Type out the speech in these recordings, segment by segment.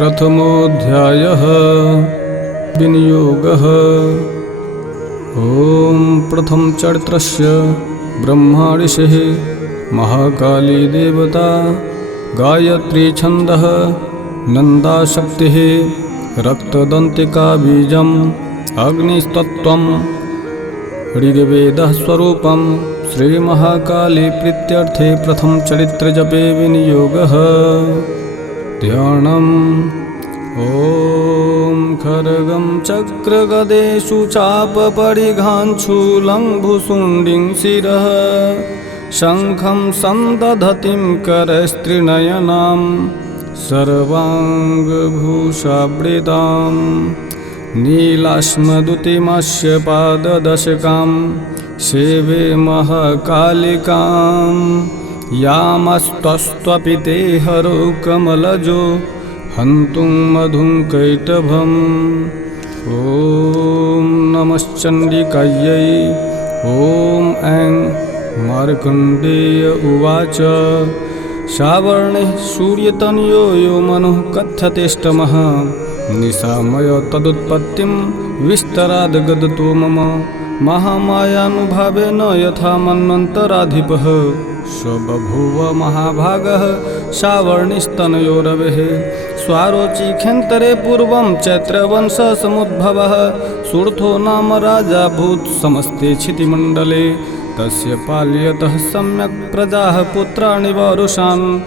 प्रथमोऽध्यायः विनियोगः। ॐ प्रथमचरित्रस्य ब्रह्मा ऋषिः, महाकाली देवता, गायत्री छन्दः, नन्दाशक्तिः, रक्तदन्तिका बीजम्, अग्निस्तत्त्वम्, ऋग्वेदः स्वरूपम्। श्रीमहाकाली प्रीत्यर्थे प्रथमचरित्रजपे विनियोगः। ध्यानम्। ॐ खड्गं चक्रगदेषु चापपरिघाञ्छूलं भुशुण्डिं शिरः, शङ्खं सन्दधतीं करस्त्रिनयनां, सर्वाङ्गभूषावृतां, नीलाश्मदुतिमस्य पाददशकां, सेवे महाकालिकां, यामस्तस्त्वपि ते हरो कमलजो, हन्तुं मधुं कैटभम्। ॐ नमश्चण्डिकायै। ॐ ऐं मार्कण्डेय उवाच। सावर्णिः सूर्यतनयो यो मनुः कथ्यतेष्टमः, निशामय तदुत्पत्तिं विस्तराद्गदतो मम, महामायानुभावेन यथा मन्वन्तराधिपः, स बभूव महाभागः सावर्णिस्तनयो रवेः। स्वारोचिखेन्तरे पूर्वं चैत्रवंशसमुद्भवः, सूर्थो नाम राजा भूत् समस्ते क्षितिमण्डले, तस्य पाल्यतः सम्यक् प्रजाः पुत्राणि वरुषान्,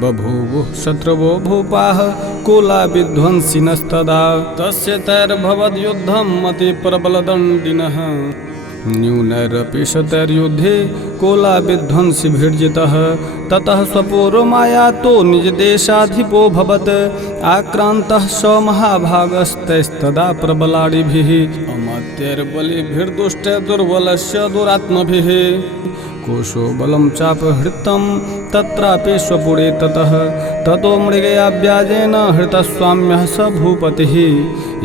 बभूवुः शत्रवो भूपाः कुलाविध्वंसिनस्तदा, तस्य तैर्भवद्युद्धं मतिप्रबलदण्डिनः, न्यूनैरपि शतैर्युद्धे कोलाविध्वंसिभिर्जितः, ततः स्वपूर्वमायातो निजदेशाधिपोऽभवत्, आक्रान्तः स महाभागस्तैस्तदा प्रबलादिभिः, अमात्यैर्बलिभिर्दुष्टैः दुर्बलस्य दुरात्मभिः, कोशो बलं चापहृतं तत्रापि स्वपुरे ततः, ततो मृगयाव्याजेन हृतस्वाम्यः स भूपतिः,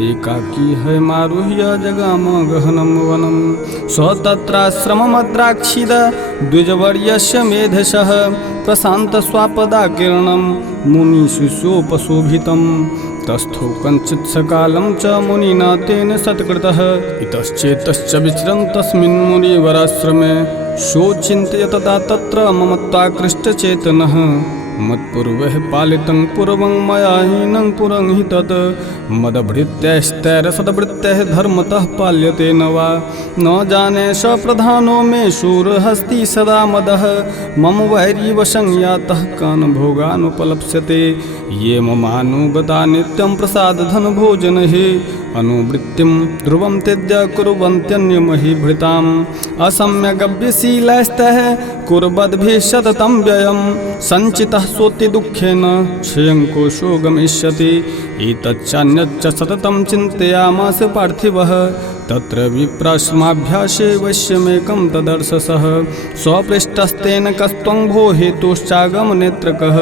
एकाकी हैमारुह्य जगाम गहनं वनं, स तत्राश्रममद्राक्षिद द्विजवर्यस्य मेधसः, प्रशान्तस्वापदाकिरणं मुनिशिशोपशोभितं, तस्थो कञ्चित् सकालं च मुनिना तेन सत्कृतः, इतश्चेतश्च विचरन् तस्मिन् मुनिवराश्रमे, सोचिन्तय तदा तत्र ममत्वाकृष्टचेतनः, मत्पूर्वः पालितं पूर्वं मया हीनं पुरं हि तत्, मदभृत्यैस्तैरसद्भृत्यैः धर्मतः पाल्यते न वा, न जाने स प्रधानो मे शूरहस्ति सदा मदः, मम वैरीव संयातः कान् भोगानुपलप्स्यते, ये ममानुगता नित्यं प्रसादधनभोजनैः, अनुवृत्तिं ध्रुवं त्यज्य कुर्वन्त्यन्यमहीभृताम्, असम्यगव्यशीलैस्तैः कुर्वद्भिः सततं व्ययं, सञ्चितः सोति दुःखेन क्षयं कोशो गमिष्यति, एतच्चान्यच्च सततं चिन्तयामास पार्थिवः, तत्र विप्रस्माभ्यासे वश्यमेकं तदर्शसः, स्वपृष्ठस्तेन कस्त्वं भो हेतुश्चागमनेत्रकः,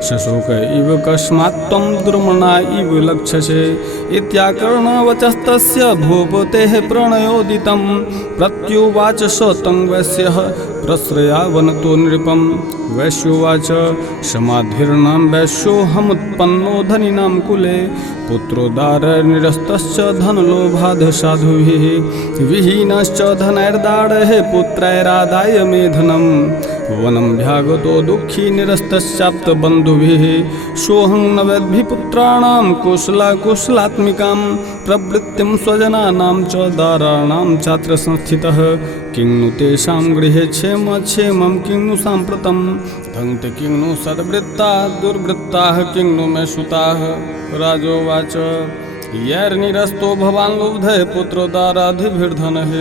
शशोक इव कस्मात् त्वं दुर्मना इव लक्षसे, इत्याकर्णवचस्तस्य भूपतेः प्रणयोदितं, प्रत्युवाच स तं वैश्यः प्रश्रयावनतो नृपं, वैश्योवाच समाधिर्नां वैश्योऽहमुत्पन्नो धनिनां कुले, पुत्रोदारनिरस्तश्च धनलोभाद् साधुभिः, विहीनश्च धनैर्दारैः पुत्रैरादाय मे धनं, वनं भ्यागतो दुःखी निरस्तश्चाप्तबन्धुभिः, सोऽहं न वेद्भिः पुत्राणां कुशलात्मिकां, प्रवृत्तिं स्वजनानां च दाराणां चात्र संस्थितः, किं नु तेषां गृहे क्षेमं किं नु साम्प्रतं, भङ्क्ते किं नु सद्वृत्ता दुर्वृत्ताः किं नु मे सुताः। राजोवाच यैर्निरस्तो भवान् लुब्धः पुत्रोदाराधिभिर्धनः,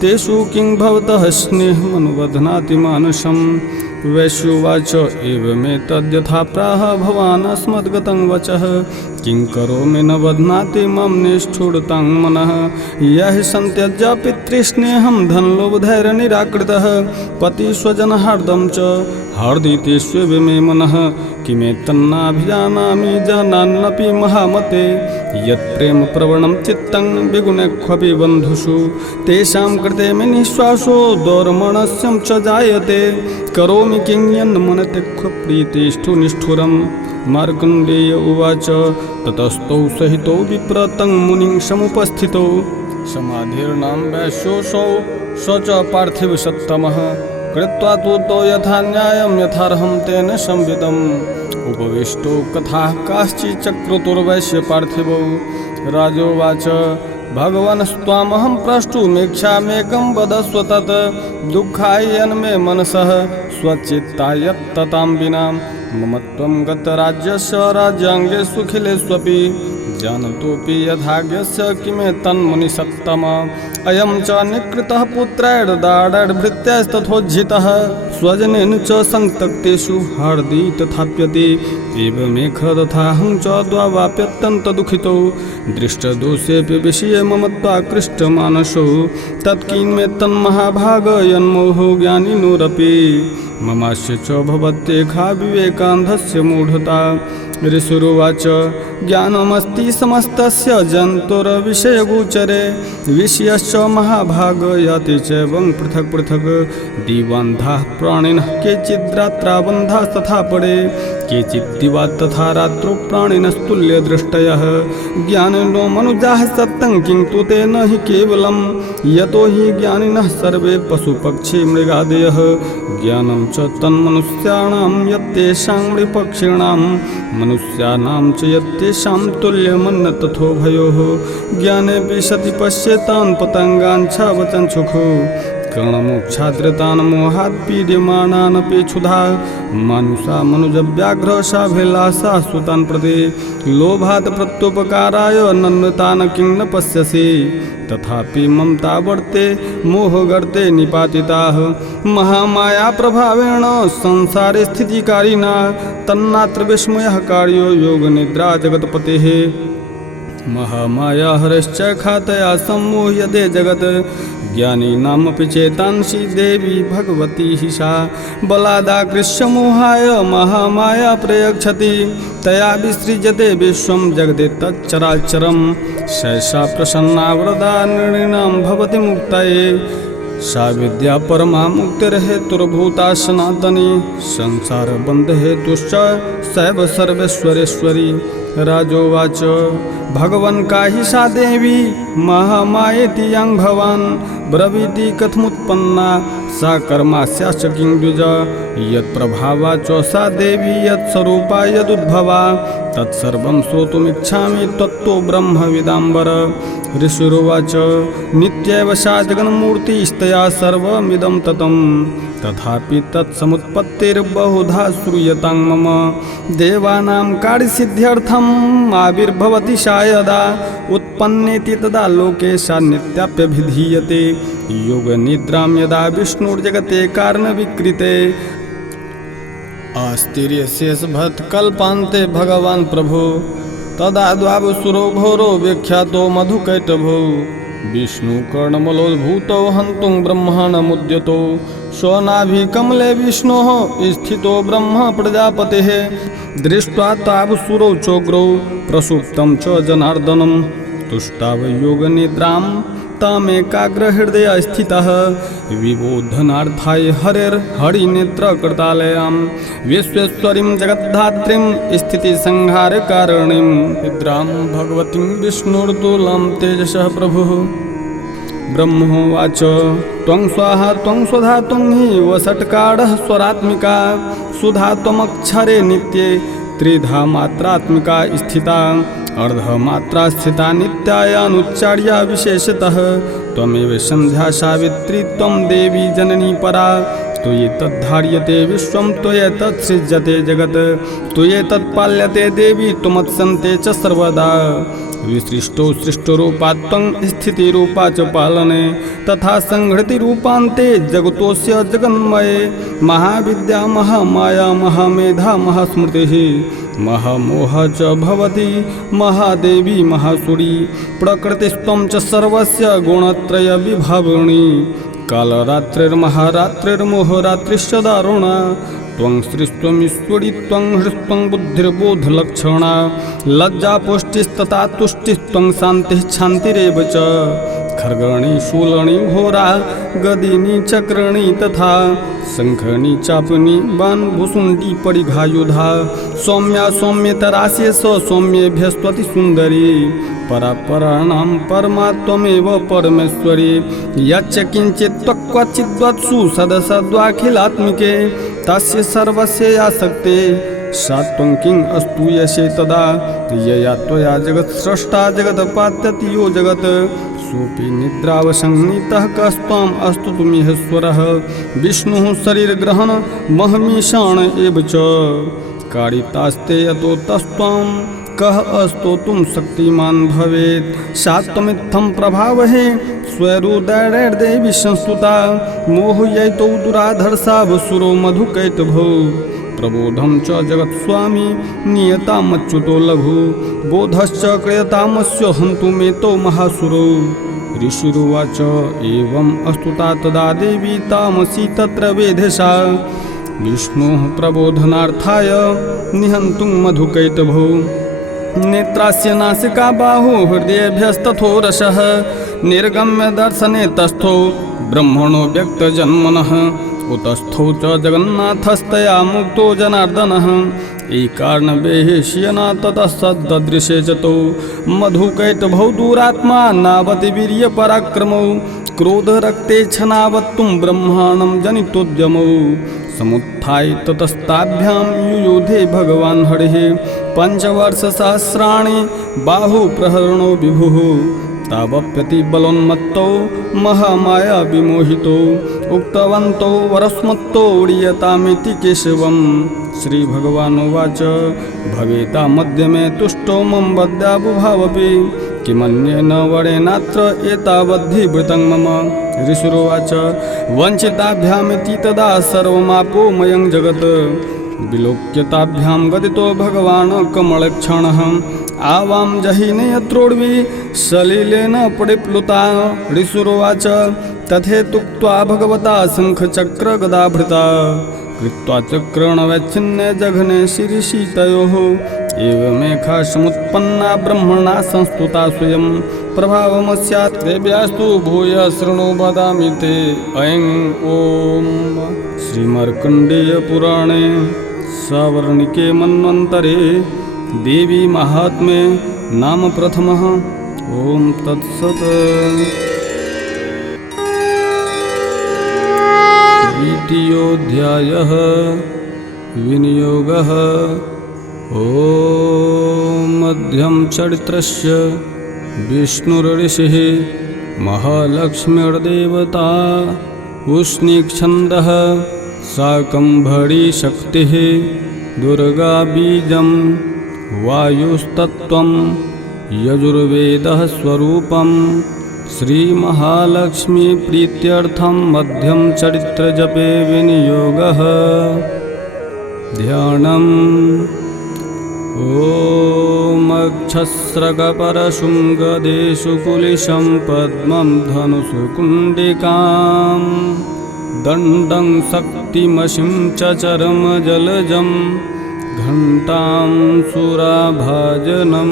तेषु किं भवतः स्नेहमनुबध्नाति मानसम्, वैश्योवाच एवमेतद्यथा प्राह भवान् अस्मद्गतं वचः, किं करोमि न बध्नाति मम निष्ठुरतां मनः, यः सन्त्यज्य पितृस्नेहं धनलोभधैर्यनिराकृतः, पतिस्वजनहार्दं च हार्दितेष्वेव मे मनः, किमेतन्नाभिजानामि जानान्नपि महामते, यत्प्रेम प्रवणं चित्तं विगुणेष्वपि बन्धुषु, तेषां कृते मे निःश्वासो दौर्मणस्यं च जायते, करोमि किं यन्मनते प्रीतिष्ठु निष्ठुरम्, मार्कण्डेय उवाच ततस्तौ सहितो विप्रतं मुनिं समुपस्थितौ समाधिर्नां वैश्योऽसौ स च पार्थिवसत्तमः कृत्वा तु यथा न्यायं यथार्हं तेन संविदम् उपविष्टो कथाः काश्चिच्चक्रुतुर्वैश्य पार्थिवौ राजोवाच भगवन्स्त्वामहं प्रष्टुमिच्छाम्येकं वदस्व तत् दुःखाय यन्मे मनसः स्वचित्तायत्ततां विना मम त्वं गतराज्यस्य राज्याङ्गे सुखिलेष्वपि जानतोऽपि यथाज्ञस्य किमे तन्मुनिसत्तम अयं च निकृतः पुत्रैर्दाडैर्भृत्यैस्तथोज्झितः स्वजनेन च संतक्तेषु हार्दि तथाप्यते एवमेखदथाहं च द्वावाप्यत्यन्तदुःखितो दृष्टदोषेऽपि विषये मम त्वाकृष्टमानसो तत्किन्मे तन्महाभागयन्मोहो ज्ञानिनोरपि ममास्य च भवत्येखा विवेकान्धस्य मूढता ऋषिरुवाच ज्ञानमस्ति समस्तस्य जन्तुर्विषयगोचरे विषयश्च महाभाग याति चैवं पृथक् पृथक् दिवान्धाः प्राणिनः केचिद्रात्राबन्धाः तथा परे केचित् दिवा तथा रात्रौ प्राणिनस्तुल्यदृष्टयः ज्ञानिनो मनुजाः सत्तं किन्तु तेन हि केवलं यतो हि ज्ञानिनः सर्वे पशुपक्षी मृगादयः ज्ञानं च तन्मनुष्याणां यत्तेषां मृपक्षिणां मनुष्याणां च यत्तेषां तुल्यमन्न तथोभयोः ज्ञाने विशति पश्येतान् पतङ्गान् छावचञ्चुखो कर्णमोक्षाद्रतान् मोहात् पीड्यमानानपि क्षुधा मानुषा मनुजव्याघ्रशाभिलाषा सुतान् प्रति लोभात् प्रत्युपकाराय नन्नतान् किं न पश्यसि तथापि ममतावर्ते मोहगर्ते निपातिताः महामायाप्रभावेण संसारे स्थितिकारिणा तन्नात्र विस्मयः कार्यो योगनिद्रा जगत्पतेः महामाया हरश्च खातया सम्मोह्यते जगत् ज्ञानिनामपि चेतांसि देवी भगवती हि सा बलादाकृष्य मोहाय महामाया प्रयच्छति तया विसृज्यते विश्वं जगते तच्चराचरं सहसा प्रसन्ना वरदा नृणां भवति मुक्तये सा विद्या परमा मुक्तिर्हेतुर्भूता सनातनी संसारबन्धहेतुश्च सैव सर्वेश्वरेश्वरी राजोवाच भगवन् का हि सा देवी महामायेति यं भवान् ब्रवीति कथमुत्पन्ना सा कर्मास्याश्च किं द्विज यत्प्रभावा च सा देवी यत्स्वरूपा यदुद्भवा तत्सर्वं श्रोतुमिच्छामि तत्तो ब्रह्मविदाम्बर ऋषिरुवाच नित्यैव सा जगन्मूर्तिस्तया सर्वमिदं ततं तथापि तत्समुत्पत्तिर्बहुधा श्रूयतां मम देवानां कार्यसिद्ध्यर्थम् आविर्भवति सा यदा उत्पन्नेति तदा लोके सा नित्याप्यभिधीयते योगनिद्रां यदा विष्णुर्जगते कारणविकृते अस्तिर्यशेषभट्कल्पान्ते भगवान् प्रभो तदा द्वावसुरो घोरो विख्यातो मधुकैटभो विष्णुकर्णमलोद्भूतौ हन्तुं ब्रह्माणमुद्यतो स्वनाभिकमले विष्णोः स्थितो ब्रह्म प्रजापतेः दृष्ट्वा तावसुरौ चोग्रौ प्रसुप्तं च जनार्दनं तुष्टाव योगनिद्रां तामेकाग्रहृदय स्थितः विबोधनार्थाय हरिर्हरिनेत्रकृतालयां विश्वेश्वरीं जगद्धात्रीं स्थितिसंहारकारिणीं निद्रां भगवतीं विष्णुर्तुलां तेजसः प्रभुः ब्रह्मोवाच त्वं स्वाहा त्वं स्वधा त्वं हि वषट्कारः स्वरात्मिका सुधा त्वमक्षरे नित्ये त्रिधा मात्रात्मिका स्थिता अर्धमात्रा स्थिता नित्यायानुच्चार्या विशेषतः त्वमेव संध्या सावित्री त्वं देवी जननी परा त्वयैतद्धार्यते विश्वं त्वयैतत्सृज्यते जगत् त्वयैतत्पाल्यते देवी त्वमत्सन्ते च सर्वदा विसृष्टो सृष्टरूपा त्वं स्थितिरूपा च पालने तथा संहृतिरूपान्ते जगतोऽस्य जगन्मये महाविद्या महामाया महामेधा महास्मृतिः महामोह च भवति महादेवी महासुरी प्रकृतिस्त्वं च सर्वस्य गुणत्रय विभावनी कालरात्रिर्महारात्रिर्मोहरात्रिश्च दारुणा त्वं श्रीस्त्वमीश्वरी त्वं हृस्त्वं बुद्धिर्बोधलक्षणा लज्जा पुष्टिस्तथा तुष्टिस्त्वं शान्तिः क्षान्तिरेव च खर्गणी शूलणी घोरा गदिनी चक्रणी तथा शंखनी चापनी बाण भुसुंडी परिघायुधा सौम्या सौम्यतरास्य स सौम्येभ्यस्त्वति सुंदरी परापराणां परमात्मेव परमेश्वरी यच्च किंचित् त्वक्वचिद्वत्सु सदसद्वाखिलात्मिके तस्य सर्वस्य आसक्ते सात्वं किं अस्तु यशे तदा यया त्वया जगत् स्रष्टा जगत्पात्यति यो जगत् सोऽपि निद्रावसंनितः कस्त्वम् अस्तु तुमीश्वरः विष्णुः शरीरग्रहण महमीशान एव च कारितास्ते यतो तस्त्वं कः अस्तो तुम शक्तिमान भवेत् सात्वमित्थं प्रभावहे स्वैरुदैर्देवी संस्तुता मोहयैतौ दुराधर्षा वसुरो मधुकैटभौ प्रबोधं च जगत्स्वामी नियतामच्युतो लघु बोधश्च क्रियतामस्य हन्तु मेतो महासुरो ऋषिरुवाच एवम् अस्तुता तदा देवी तामसी तत्र वेधसा विष्णोः प्रबोधनार्थाय निहन्तुं मधुकैटभौ नेत्रास्य नासिका बाहु हृदयेभ्यस्तथो रसः निर्गम्य दर्शने तस्थो ब्रह्मणो व्यक्तजन्मनः उतस्थौ च जगन्नाथस्तया मुक्तो जनार्दनः एकार्णवेहेष्यना ततः सद्ददृशे च तौ मधुकैटभौ दूरात्मा नावति वीर्यपराक्रमौ क्रोधरक्ते छनावत्तुं ब्रह्माणं जनितोद्यमौ समुत्थाय ततस्ताभ्यां युयुधे भगवान् हरिः पंचवर्षसहस्राणि बाहुप्रहरणो विभुः तावप्यतिबलोन्मत्तौ महामाया विमोहितो उक्तवन्तौ वरस्मत्तौ उडीयतामिति केशवं श्रीभगवानुवाच भवेता मध्यमे तुष्टो मम वद्याबुभावपि किमन्येन वरेणात्र एतावद्धिवृतं मम ऋषिरुवाच वञ्चिताभ्यामिति तदा सर्वमापोमयं जगत् विलोक्यताभ्यां गदितो भगवान् कमलक्षणः आवां जहिने यत्रोर्वी सलिलेन परिप्लुता ऋषिरुवाच तथेतुक्त्वा भगवता शङ्खचक्रगदाभृता कृत्वा चक्रणवच्छिन्ने जघने शिरिषितयोः एवमेका समुत्पन्ना ब्रह्मणा संस्तुता स्वयं प्रभावमस्यात् देव्यास्तु भूय शृणु वदामि ते ऐं ॐ श्रीमार्कण्डेयपुराणे सावर्णिके मन्वन्तरे देवी महात्म्ये नाम प्रथमः ॐ तत्सत्। द्वितीयोऽध्यायः विनियोगः। ॐ मध्यं चरित्रस्य विष्णुर्षिः महालक्ष्मीर्देवता उष्णीच्छन्दः शाकम्भरीशक्तिः दुर्गा बीजं वायुस्तत्त्वं यजुर्वेदः स्वरूपं श्रीमहालक्ष्मी प्रीत्यर्थं मध्यं चरित्रजपे विनियोगः। ध्यानम् ॐ अक्षस्रकपरशुङ्गदेषु कुलिशं पद्मं धनुषकुण्डिकां दण्डं शक्तिमसिं च चर्मजलजं घण्टां सुराभाजनं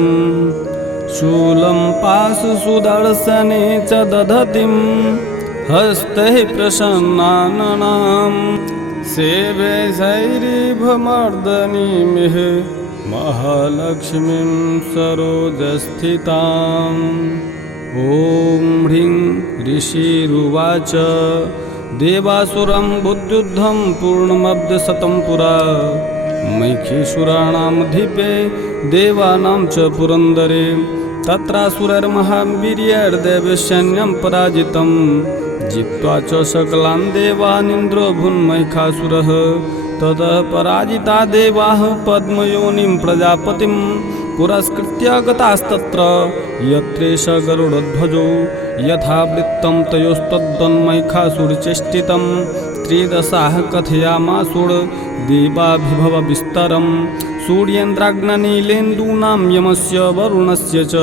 शूलं पाशुसुदर्शने च दधतिं हस्तैः प्रसन्नानां सेवे शैरीभमर्दनीमिह महालक्ष्मीं सरोजस्थिताम्। ॐ ह्रीं ऋषिरुवाच देवासुरं बुद्युद्धं पूर्णमब्धशतं पुरा मैखीसुराणामधिपे देवानां च पुरन्दरे तत्रासुरैर्महावीर्यैर्दैवसैन्यं पराजितं जित्वा च सकलान् देवानिन्द्रो भून्महिषासुरः ततः पराजिता देवाः पद्मयोनिं प्रजापतिं पुरस्कृत्य गतास्तत्र यत्रेष गरुडध्वजो यथावृत्तं तयोस्तद्वन्महिषासुरचेष्टितं त्रिदशाः कथयामासुर देवाभिभवविस्तरं सूर्येन्द्राग्निनीलेन्दूनां यमस्य वरुणस्य च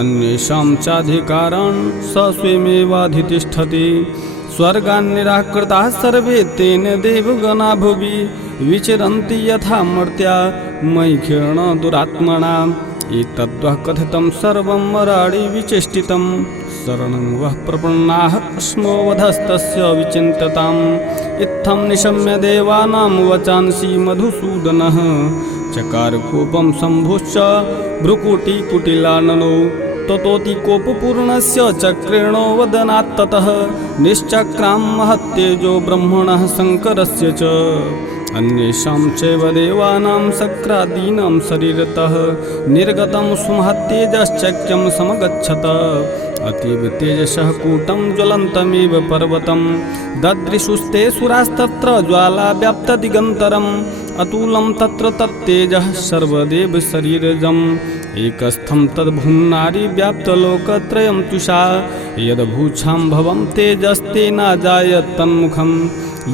अन्येषां चाधिकारान् स स्वयमेवाधितिष्ठति स्वर्गान् निराकृताः सर्वे तेन देवगणा भुवि विचरन्ति यथा मर्त्या मैखेण दुरात्मना एतद्वः कथितं सर्वं मराळि विचेष्टितं शरणं वः प्रपन्नाः स्मो वधस्तस्य विचिन्त्यताम् इत्थं निशम्य देवानां वचांसि मधुसूदनः चकार कोपं शम्भुश्च भ्रुकुटिकुटिलाननो ततोति कोपपूर्णस्य चक्रेणो वदनात् ततः निश्चक्रां महत्तेजो ब्रह्मणः शङ्करस्य च अन्येषां चैव देवानां शक्रादीनां शरीरतः निर्गतं सुमहत्तेजश्चक्यं समगच्छत अतीव तेजसः कूटं ज्वलन्तमेव पर्वतं ददृशुस्ते सुरास्तत्र ज्वालाव्याप्तदिगन्तरम् अतुलं तत्र तत्तेजः सर्वदेव शरीरजम् एकस्थं तद्भुम्नारि व्याप्तलोकत्रयं तुषा यद्भूषाम्भवं तेजस्तेनाजायत तन्मुखं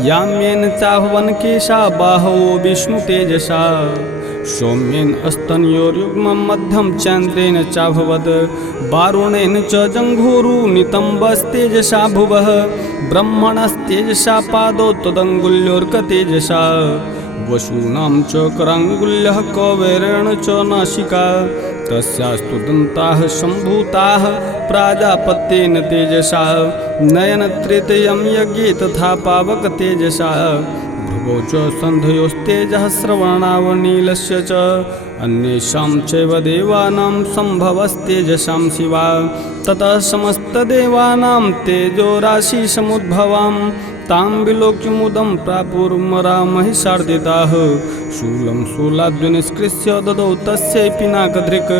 याम्येन चाभवन केशा बाहो विष्णुतेजसा सौम्येन स्तनयोर्युग्मं मध्यं चन्द्रेण चाभवत् वारुणेन च जङ्घोरु नितम्बस्तेजसा भुवः ब्रह्मणस्तेजसा पादौ तदङ्गुल्योर्कतेजसा वसूनां च कराङ्गुल्यः कौवेरेण च नासिका तस्यास्तु दन्ताः सम्भूताः प्राजापत्येन तेजसा नयनत्रेतयं यज्ञे तथा पावकतेजसा भ्रुवौ च सन्धयोस्तेजः श्रवणावनीलस्य च अन्येषां चैव देवानां सम्भवस्तेजसां शिवा ततः समस्तदेवानां तेजोराशिसमुद्भवां तां विलोक्य मुदं प्रापुर्मरामहिषार्दिताः शूलं शूलाद्विनिष्कृष्य ददौ तस्यै पिनाकधृक्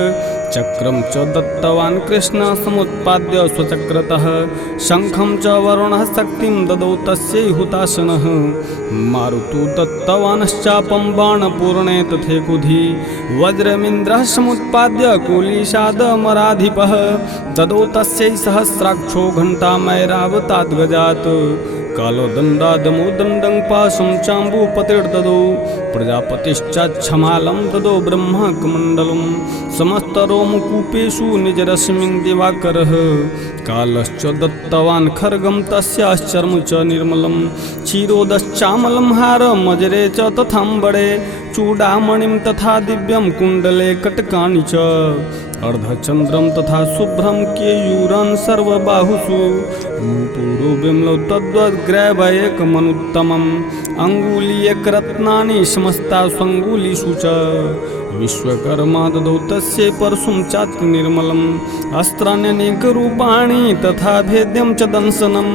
चक्रं च दत्तवान् कृष्णः समुत्पाद्य स्वचक्रतः शङ्खं च वरुणः शक्तिं ददौ तस्यै हुताशनः मारुतो दत्तवानश्चापं बाणपूर्णे तथेकुधि वज्रमिन्द्रः समुत्पाद्य कुलिशादमराधिपः ददौ तस्यै सहस्राक्षो घण्टामैरावताद्गजात् कालोदण्डादमोदण्डं पाशं चाम्बूपतिर्ददौ प्रजापतिश्चाच्छमालं ददौ ब्रह्मकमण्डलं समस्तरोमकूपेषु निजरश्मिं दिवाकरः कालश्च दत्तवान् खड्गं तस्याश्चर्म च निर्मलं क्षीरोदश्चामलं हारमजरे च तथाम्बरे चूडामणिं तथा दिव्यं कुण्डले कटकानि च अर्धचन्द्रं तथा शुभ्रं केयूरं सर्वबाहुषु पूरो विमलौ तद्वद्ग्रैवैकमनुत्तमम् अङ्गुलीयकरत्नानि समस्तास्वङ्गुलीषु च विश्वकर्मा ददौ तस्यै परशुं चात्र निर्मलम् अस्त्राण्यनेकरूपाणि तथा भेद्यं च दंशनम्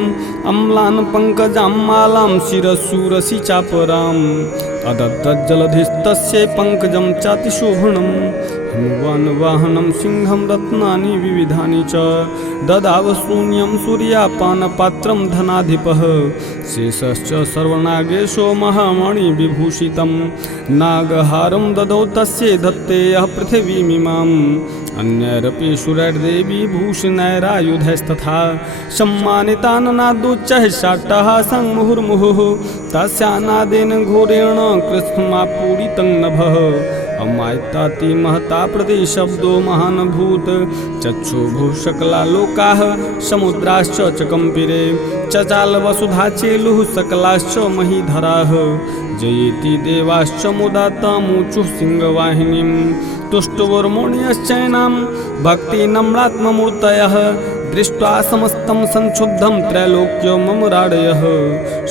अम्लान् पङ्कजां मालां शिरस्सूरसि चापराम् अदत्तज्जलधिस्तस्यै पङ्कजं चातिशोभनम् हिमवान् वाहनं सिंहं रत्नानि विविधानि च ददाव शून्यं सूर्यापानपात्रं धनाधिपः शेषश्च सर्वनागेशो महामणिविभूषितं नागहारं ददौ तस्यै दत्तेयः पृथिवीमिमाम् अन्यैरपि सुरैर्देवी भूषणैरायुधैस्तथा सम्मानिताननादोच्चैः शाट्टः संमुहुर्मुहुः तस्यानादेन घोरेण कृष्णमापूरितं नभः अमायताति महता प्रतिशब्दो महानभूत चक्षुभुः सकलालोकाः समुद्राश्च च कंपिरे चचाल वसुधा चेलुः सकलाश्च महीधराः जयेति देवाश्च मुदा तमुचुः सिंहवाहिनीं तुष्टुवर्मुण्यश्चैनां भक्तिनम्रात्ममूर्तयः दृष्ट्वा समस्तं संक्षुब्धं त्रैलोक्यो ममराडयः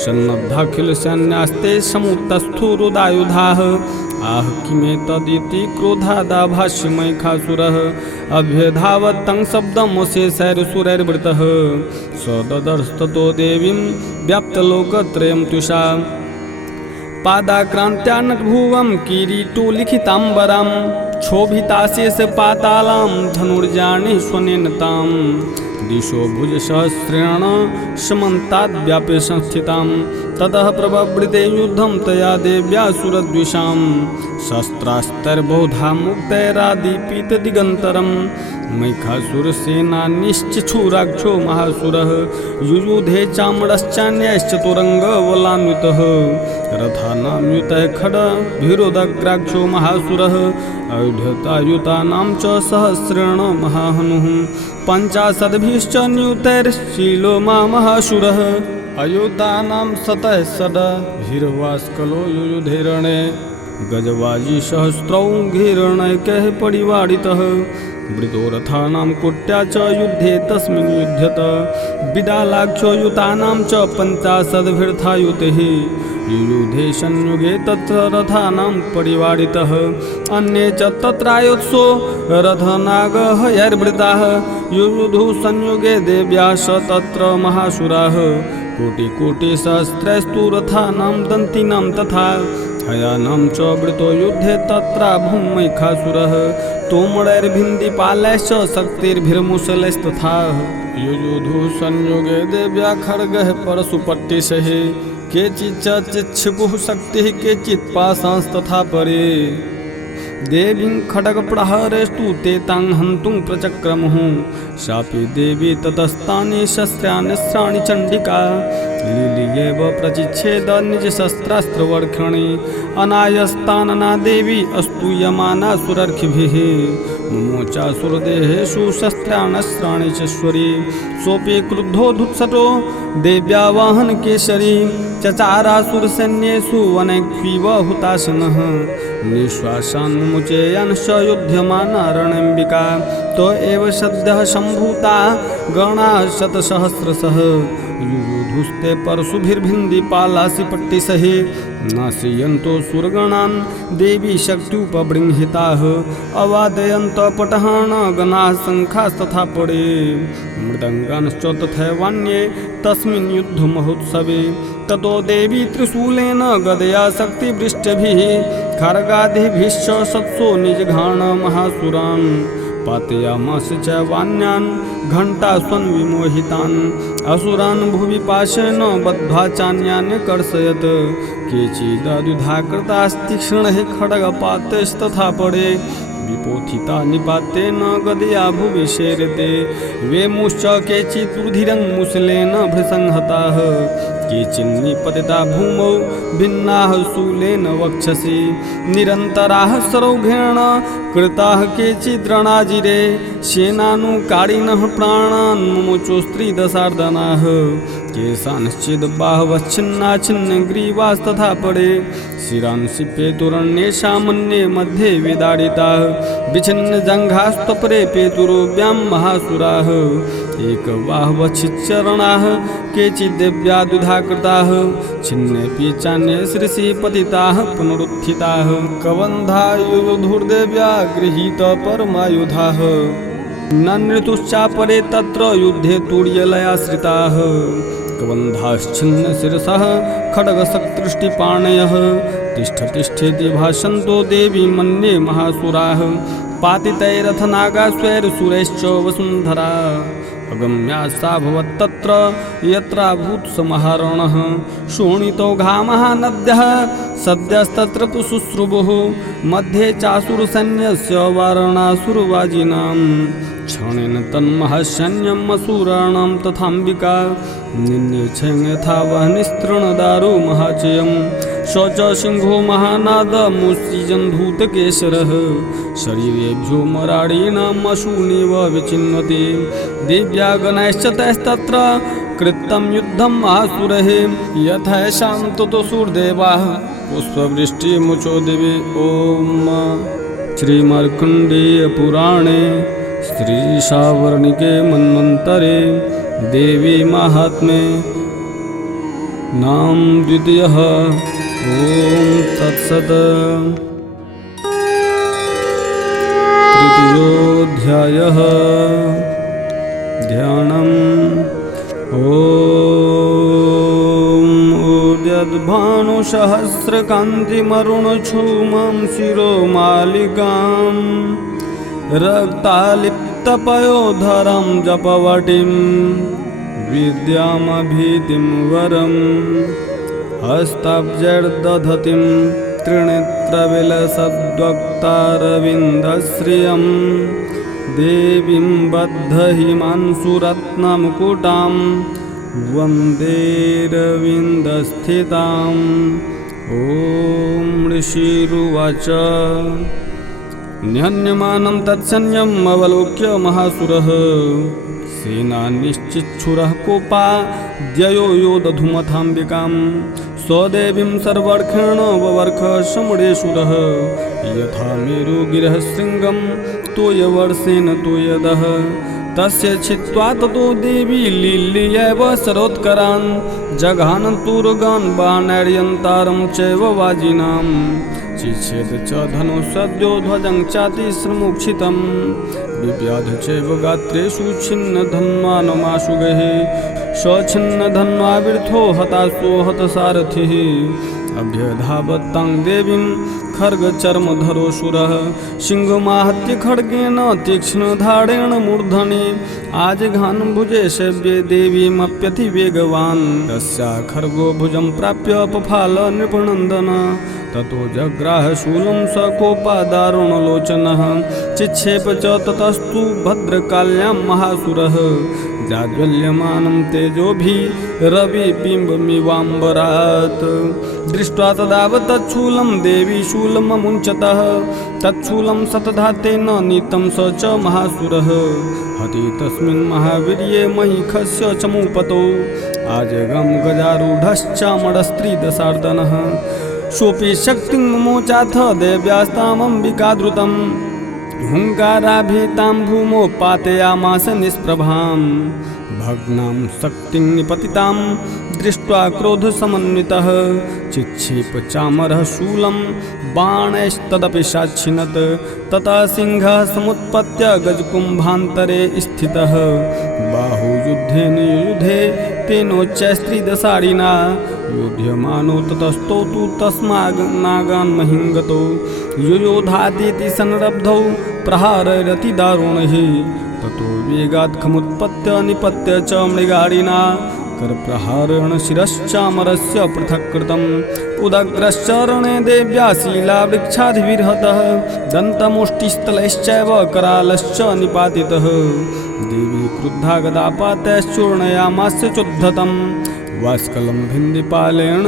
सन्नद्धाखिलसैन्यास्ते समुत्तस्थुरुदायुधाः आह किमेतदिति क्रोधादाभाष्यमैखासुरः अभ्यधावत्तं शब्दम् शेषैर्सुरैर्वृतः स ददर्शततो देवीं व्याप्तलोकत्रयं तुषा पादाक्रान्त्या नटभुवं किरीटोलिखिताम्बरां क्षोभिताशेषपातालां धनुर्जाने स्वनेन ताम् दिशो भुजसहस्रेण समन्ताद्व्यापे संस्थितां ततः प्रववृते युद्धं तया देव्या सुरद्विषां शस्त्रास्त्रैर्बहुधा मुक्तैरादीपितदिगन्तरं मैखासुरसेनानिश्चक्षुराक्षो महासुरः युयुधे चामरश्चान्यश्चतुरङ्गबलान्वितः रथानां खड्गभिरोधग्राक्षो महासुरः आयुधतायुतानां च सहस्रेण महाहनुः पञ्चाशद्भिश्च न्यूतैर्शीलो महासुरः अयुतानां शतैः षड्भिर्वास्कलो युयुधे रणे गजवाजी सहस्रौ घिरणैकैः परिवाडितः वृतो रथानां कोट्या च युद्धे तस्मिन् युध्यत विडालाख्यो युतानां च 50,000 युयुधे संयुगे तत्र रथानां परिवाडितः अन्ये च तत्रायोत्सो रथनागहयैर्वृताः युयुधु संयुगे देव्याश तत्र महासुराः कोटिकोटिसहस्रैस्तु रथानां दन्तीनां तथा हयानां च वृतो युद्धे तत्र भूमैखासुरः तोमरैर्भिन्दिपालैश्च शक्तिर्भिर्मुसलैस्तथा युयुधु संयुगे देव्या खड्गः परशुपट्टिशैः केचिच्च चिक्षिपुः शक्तिः केचित् पाशांस्तथा परे देवीं खड्गप्रहारेस्तु ते तां हन्तुं प्रचक्रमुः शापि देवी ततस्तानि शस्त्राण्यस्त्राणि चण्डिका लीलियेव प्रचिच्छेद निजशस्त्रास्त्रवर्षणि अनायस्तानना देवी अस्तूयमाना सुरर्षिभिः मुमोचासुरदेहेषु शस्त्राण्यस्त्राणि चेश्वरी सोऽपि क्रुद्धो धुत्सटो देव्या वाहनकेशरी चचारासुरसैन्येषु अनेक्विव हुताशनः निःश्वासान् मुमुचेयंश्च युध्यमाना रणेऽम्बिका तो एव सद्यः सम्भूता गणाः शतसहस्रशः युयुधुस्ते परशुभिर्भिन्दिपालासि पट्टिशैः नाशयन्तो सुरगणान् देवी शक्त्युपबृंहिताः अवादयन्त पटहान गणाः शङ्खास्तथा पडे मृदङ्गांश्च तथैवान्ये तस्मिन् युद्धमहोत्सवे ततो देवी त्रिशूलेन गदया शक्तिवृष्टिभिः खड्गादिभिश्च सत्सो निजघाण महासुरान् पातयामास च वान्यान् घण्टास्वन् विमोहितान् असुरान् भुवि पाशेन बद्ध्वा चान्यान् कर्षयत् केचिदद्युधा कृतास्तीक्ष्णैः खड्गपातैस्तथा पडे विपोथिता निपातेन गदया भुवि शेरते वेमुश्च केचित् रुधिरं मुसलेन भृशंहताः केचिन्निपतिता भूमौ भिन्नाः शूलेन वक्षसि निरन्तराः सौरभेण कृताः केचिद्रणाजिरे सेनानुकारिणः प्राणान् मुमुचो स्त्रीदशार्दनाः केशांश्चिद् बाहवश्चिन्ना छिन्नग्रीवास्तथा पडे शिरांसि पेतुरन्येषामन्ये मध्ये विदाडिताः विच्छिन्नजङ्घास्तपरे पेतुरोऽव्यां महासुराः एकबाहवश्चिच्चरणाः केचिद्देव्या द्विधा कृताः छिन्नेऽपि चान्ये शिरसि पतिताः पुनरुत्थिताः कबन्धा युयुधुर्देव्या गृहीतपरमायुधाः ननृतुश्चापरे तत्र युद्धे तुर्यलयाश्रिताः कबन्धाश्छिन्नशिरसः खड्गशक्तृष्टिपाणयः तिष्ठ तिष्ठेति भाषन्तो देवी मन्ये महासुराः पातितैरथनागास्वैरसुरैश्च वसुन्धरा अगम्या सा भवत्तत्र यत्राभूत् समाहरणः शोणितो घामहानद्यः सद्यस्तत्र शुश्रुवुः मध्ये चासुरसैन्यस्य वारणासुरवाजिनां क्षणेन तन्महासैन्यम् असुराणां तथाम्बिका निन्येच्छं यथा वह्निस्तृणदारु महाचयं स च सिंहो महानादमुत्सिजन्धूतकेशरः शरीरेभ्यो मराळीणाम् अशूनिव विचिन्वते दिव्या गणैश्च तैस्तत्र कृतं युद्धं महासुरैः यथैषां तुतुसुरदेवाः पुष्पवृष्टिमुचो दिवे ॐ श्रीमार्कण्डेयपुराणे श्रीशावर्णिके मन्वन्तरे देवी माहात्म्ये नाम द्वितीयः ॐ तत्सत् तृतीयोऽध्यायः ध्यानम् ॐ उद्यद्भानुसहस्रकान्तिमरुणछूमां शिरोमालिकां रक्तालिप्तपयोधरं जपवटीं विद्यामभीतिं वरं हस्ताब्जैर्दधतीं त्रिनेत्रविलसद्वक्तारविन्दश्रियं देवीं बद्धहिमांशुरत्नमुकुटां वन्देरविन्दस्थिताम् ॐ ऋषिरुवाच निहन्यमानं तत्सैन्यम् अवलोक्य महासुरः सेनानिश्चिच्छुरः कोपाद्ययो यो दधुमथाम्बिकां स्वदेवीं सर्वर्षेण ववर्ष समूढेषुरः यथा मेरुगिरः शृङ्गं तोयवर्षेण तोयदः तस्य छित्त्वा ततो देवी लील्यैव सरोत्करान् जघान तुरगान् बाणैर्यन्तारं चैव वाजिनां चिच्छेद च धनुषद्यो ध्वजं चातिस्रमुक्षितं विव्याध चैव गात्रेषु छिन्नधन्वानमाशु गहे स्वच्छिन्नधन्वाविर्थो हताशो हतसारथिः अभ्यधावत्तां देवीं खड्गचर्मधरोऽसुरः सिंहमाहत्य खड्गेन तीक्ष्णधारेण मूर्धनि आजघान भुजे सेव्ये देवीमप्यतिवेगवान् तस्या खड्गो भुजं प्राप्य पफाल नृपनन्दन ततो जग्राह शूलं स कोपादारुणलोचनः चिक्षेप च ततस्तु भद्रकाल्यां महासुरः जाज्वल्यमानं तेजोभिरविबिम्बमिवाम्बरात् दृष्ट्वा तदावत् तच्छूलं देवी शूलममुञ्चतः तच्छूलं सतधा तेन नीतं स च महासुरः हति तस्मिन् महावीर्ये महिखस्य चमूपतौ आजगं गजारूढश्चामरस्त्रीदशार्दनः सोऽपि शक्तिं मुमोचाथ देव्यास्तामम्बिकाद्रुतं हुङ्काराभितां भूमौ पातयामास निष्प्रभां भग्नां शक्तिं निपतितां दृष्ट्वा क्रोधसमन्वितः चिक्षेप चामरः शूलं बाणैस्तदपि साक्षिणत् ततः सिंहः समुत्पत्य गजकुम्भान्तरे स्थितः बाहुयुद्धेन युधे तेनोच्चैस्त्रीदशारिणा योध्यमानो ततस्तौ तु तस्मान्नागान् महिङ्गतौ युयोधातीति संरब्धौ प्रहाररतिदारुणैः ततो वेगात् खमुत्पत्य निपत्य च मृगारिणा करप्रहारेण शिरश्चामरस्य पृथक् कृतम् उदग्रश्चरणे देव्या शीलावृक्षाधिविर्हतः दन्तमुष्टिस्थलैश्चैव करालश्च निपातितः देवी क्रुद्धा गदापातैश्चूर्णयामास्य चोद्धतम् वास्कलं भिन्दिपालेन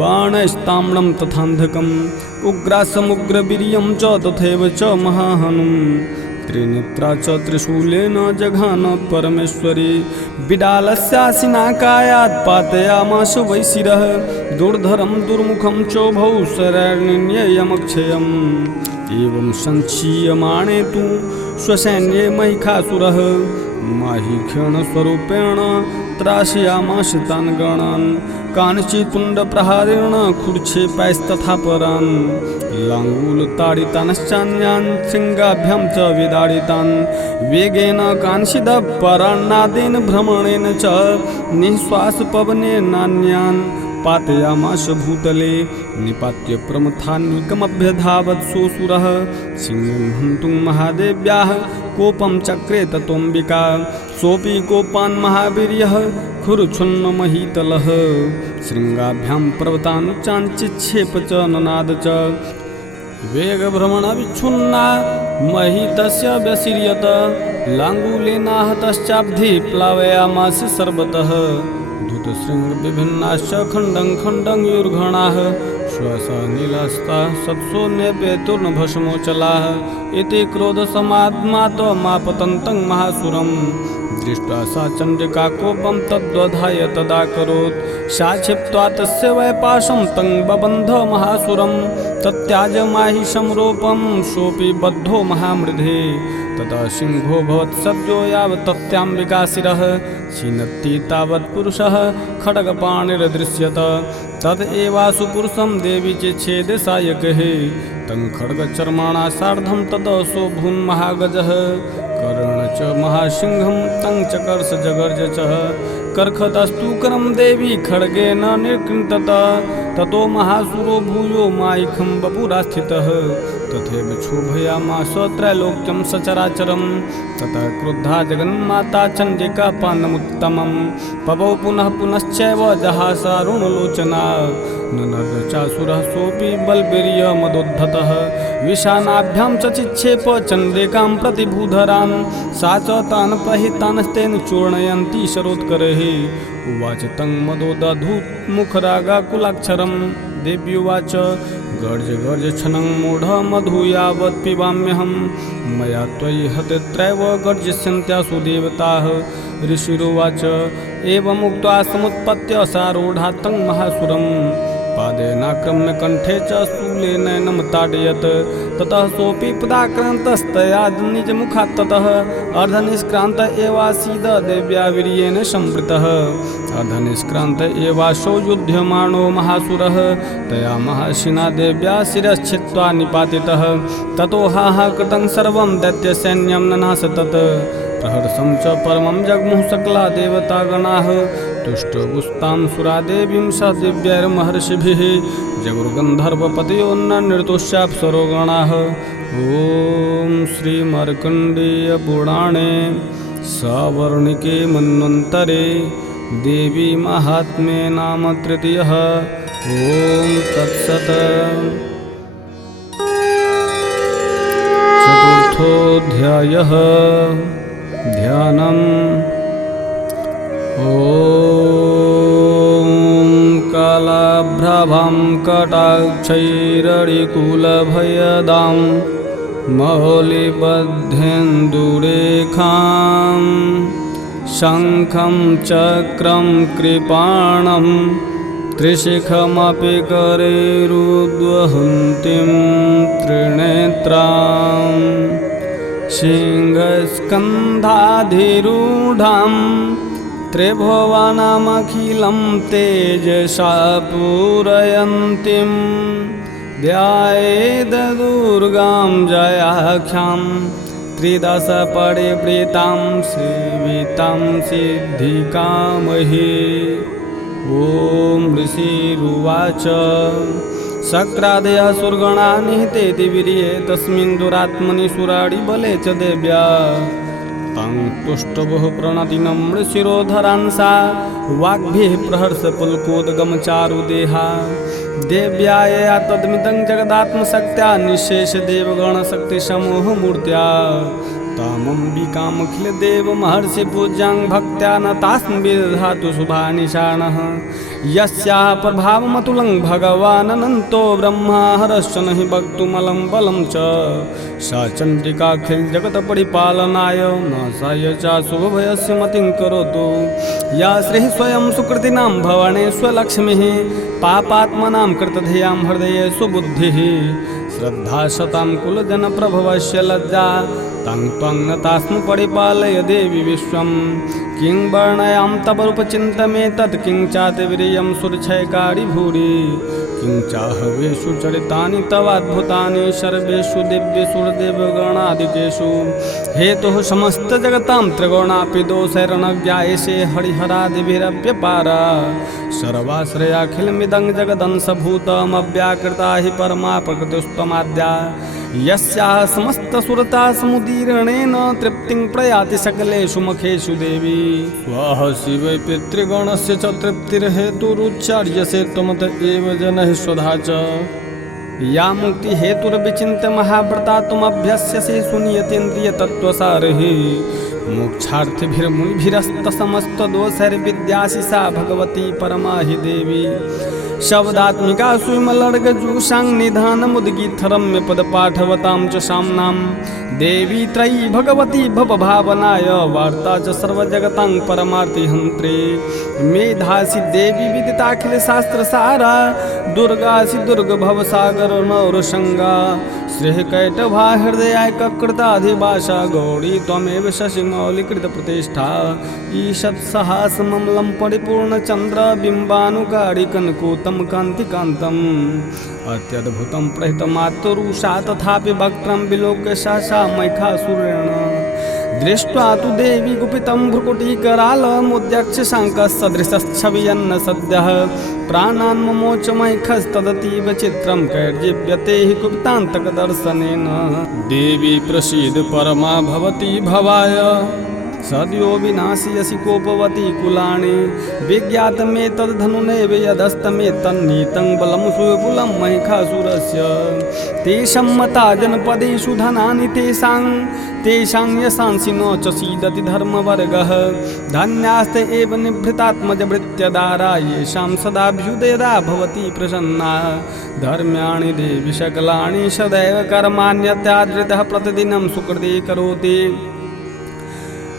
बाणैस्ताम्रं तथान्धकम् उग्रासमुग्रवीर्यं च तथैव च महाहनुम् त्रिनेत्रा च त्रिशूलेन जघान परमेश्वरी बिडालस्यासिनाकायात् पातयामास वै शिरः दुर्धरं दुर्मुखं चोभौ शरैर्निन्ययमक्षयम् एवं सञ्चीयमाणे तु स्वसैन्ये महिषासुरः माहिक्षणस्वरूपेण त्रासयामास तान् गणान् काञ्चीतुण्डप्रहारेण खुर्क्षेपैस्तथा परान् लाङ्गूलताडितानश्चान्यान् शृङ्गाभ्यां च विदाडितान् वेगेन कांशिदपरान्नादेन भ्रमणेन च निःश्वासपवनेनान्यान् पातयामास भूतले निपात्य प्रमथान्विकमभ्यधावत् सोऽसुरः सिंहं हन्तुं महादेव्याः कोपं चक्रे ततोऽम्बिका सोऽपि कोपान् महावीर्यः खुरुच्छुन्नमहीतलः शृङ्गाभ्यां पर्वतानुचाञ्चिक्षेप च ननाद च वेगभ्रमणविच्छुन्ना महितस्य व्यसिर्यत लाङ्गूलेनाहतश्चाब्धि प्लावयामास सर्वतः धूतशृङ्गविभिन्नाश्च खण्डं खण्डं युर्घणाः श्वसनीलस्ताः सत्सोऽन्यपेतुर्नभस्मोचलाः इति क्रोधसमात्मातमापतन्तं महासुरं दृष्ट्वा सा चण्डिका कोपं तद्वधाय तदाकरोत् सा क्षिप्त्वा तस्य वैपाशं तं बबन्ध महासुरं तत्याजमाहिषं रूपं सोऽपि बद्धो महामृधे ततः सिंहो भवत्सद्यो यावत् तस्याम्बिकाशिरः छिन्नत्ति तावत् पुरुषः खड्गपाणिर्दृश्यत तदेवासु पुरुषं देवी चेच्छेद सायकः तं खड्गचर्मणा सार्धं तदसोऽभून्महागजः कर्ण च महासिंहं तं चकर्ष जगर्ज च कर्खतस्तु करं देवी खड्गेन निर्कृन्तत ततो महासुरो भूयो मायिखं बपुरास्थितः तथैव क्षोभयामास त्रैलोक्यं सचराचरं ततः क्रुद्धा जगन्माता चण्डिका पानमुत्तमं पवौ पुनः पुनश्चैव जहासारुणलोचना ननद चासुरः सोऽपि बलवीर्यमदोद्धतः विषाणाभ्यां च चिक्षेप चण्डिकां प्रतिभूधरान् सा च तान् प्रहितानस्तेन चूर्णयन्ती शरोत्करैः उवाच तं मदोदधूत्मुखरागाकुलाक्षरं देव्युवाच गर्ज गर्ज क्षणं मूढ मधु यावत् पिबाम्यहं मया त्वयि हते त्रैव गर्जस्यन्त्यासु देवताः ऋषिरुवाच एवमुक्त्वा समुत्पत्य सारूढातं महासुरम् पादेनाक्रम्य कण्ठे च स्थूलेन ताडयत्। ततः सोऽपि पदाक्रान्तस्तया निजमुखात् ततः अर्धनिष्क्रान्त एवासीद देव्या वीर्येण संवृतः। अर्धनिष्क्रान्त एवासौ युध्यमानो महासुरः तया महर्षिणा देव्या शिरश्छित्त्वा निपातितः। ततो हाहाकृतं सर्वं दैत्यसैन्यं ननाश तत्। प्रहर्षं च परमं जग्मुः सकला देवतागणाः। तुष्टुपुस्तां सुरा देवीं स दिव्यैर्महर्षिभिः जगुर्गन्धर्वपतयो नृतुश्चाप्सरोगणाः। ॐ श्रीमार्कण्डेयपुराणे सवर्णिके मन्वन्तरे देवी महात्म्ये नाम तृतीयः। ॐ तत्सत्। चतुर्थोऽध्यायः ध्यानम्। ॐ कालाभ्राभां कटाक्षैरडिकुलभयदां मौलिबद्धेन्दुरेखां शङ्खं चक्रं कृपाणं त्रिशिखमपि करेरुद्वहन्तीं त्रिनेत्रां सिंहस्कन्धाधिरूढां त्रिभुवनमखिलं तेजसा पूरयन्तीं ध्यायेद् दुर्गां जयाख्यां त्रिदश परिवृतां सेवितां सिद्धिकामहे। ॐ ऋषिरुवाच शक्रादयसुरगणा निहतेति वीर्ये तस्मिन् दुरात्मनि सुराडि बले च देव्या तं तुष्टुभुः प्रणतिनं ऋषिरोधरांसा वाग्भिः प्रहर्षपुलकोद्गमचारुदेहा। देव्या यया तद्मिदं जगदात्मशक्त्या निःशेषदेवगणशक्तिसमूहमूर्त्या तामम्बिकामखिलदेवमहर्षिपूज्यां भक्त्या न तास्म विदधातु शुभानिशानः। यस्याः प्रभावमतुलं भगवानन्तो ब्रह्मा हरश्च न हि वक्तुमलं बलं च। सा चण्डिकाखिलजगत्परिपालनाय नाशाय च शुभभयस्य मतिं करोतु। या श्रीः स्वयं सुकृतिनां भवने स्वलक्ष्मीः पापात्मनां कृतधियां हृदये सुबुद्धिः। श्रद्धा शतां कुलजनप्रभवस्य लज्जा तं त्वं न तास्म परिपालय देवी विश्वं। किं वर्णयां तव रूपचिन्तमेतत् किं चातिवीर्यं सुरक्षयकारि भूरि। किं चाहवेषु चरितानि तवाद्भुतानि सर्वेषु दिव्येषु देवगणादिकेषु। हेतुः समस्तजगतां त्रिगुणापि दोषैर्नज्ञायसे हरिहरादिभिरप्यपारा। सर्वाश्रयाखिलमिदं जगदंशभूतमव्याकृता हि परमा प्रकृतिस्त्वमाद्या। यस्याः समस्तसुरता समुदीर्णेन तृप्तिं प्रयाति सकलेषु मुखेषु देवी। स्वाह शिवे पितृगणस्य च तृप्तिर्हेतुरुच्चार्यसे त्वमत एव जनः स्वधा च। या मुक्तिहेतुर्विचिन्त्य महाव्रता त्वमभ्यस्यसे सुनियतेन्द्रियतत्त्वसारः। मोक्षार्थिभिर्मुनिभिरस्तसमस्तदोषैर्विद्यासि सा भगवती परमा हि देवी। शब्दात्मिका सुविमलर्गजूषाङ्निधानमुद्गीतरम्यपदपाठवतां च साम्नां देवी त्रयी भगवती भवभावनाय वार्ता च सर्वजगतां परमार्तिहन्त्री। मेधासि देवी विदिताखिलशास्त्रसारा दुर्गासि दुर्गभवसागरनौरसंगा। श्रीकैटभा हृदयाककृताधिभाषा गौरी त्वमेव शशिमौलिकृतप्रतिष्ठा। ईषत्सहासममलं परिपूर्णचन्द्रबिम्बानुकारिकनकूतं कान्तिकान्तम् अत्यद्भुतं प्रहितमातरुषा तथापि वक्त्रं विलोक्य सा मैखासुरेण। दृष्ट्वा तु देवी गुपितं भ्रुकुटीकरालमुद्यक्षशाङ्कसदृशच्छवियन्न सद्यः प्राणान् ममोच मैखस्तदतीव चित्रं कैर्जीव्यते हि गुप्तान्तकदर्शनेन। देवी प्रसीद परमा भवती भवाय सद्यो विनाशयसि कोपवती कुलानि। विज्ञातमेतद्धनुनैव यदस्तमेतन्नीतं बलं सुविपुलं महिषासुरस्य। तेषां मता जनपदेषु धनानि तेषां यशांसि न च सीदति धर्मवर्गः। धन्यास्ते एव निभृतात्मजभृत्यदारा येषां सदाभ्युदयदा भवति प्रसन्ना। धर्म्याणि देवि सकलानि सदैव कर्माण्यत्यादृतः प्रतिदिनं सुकृती करोति।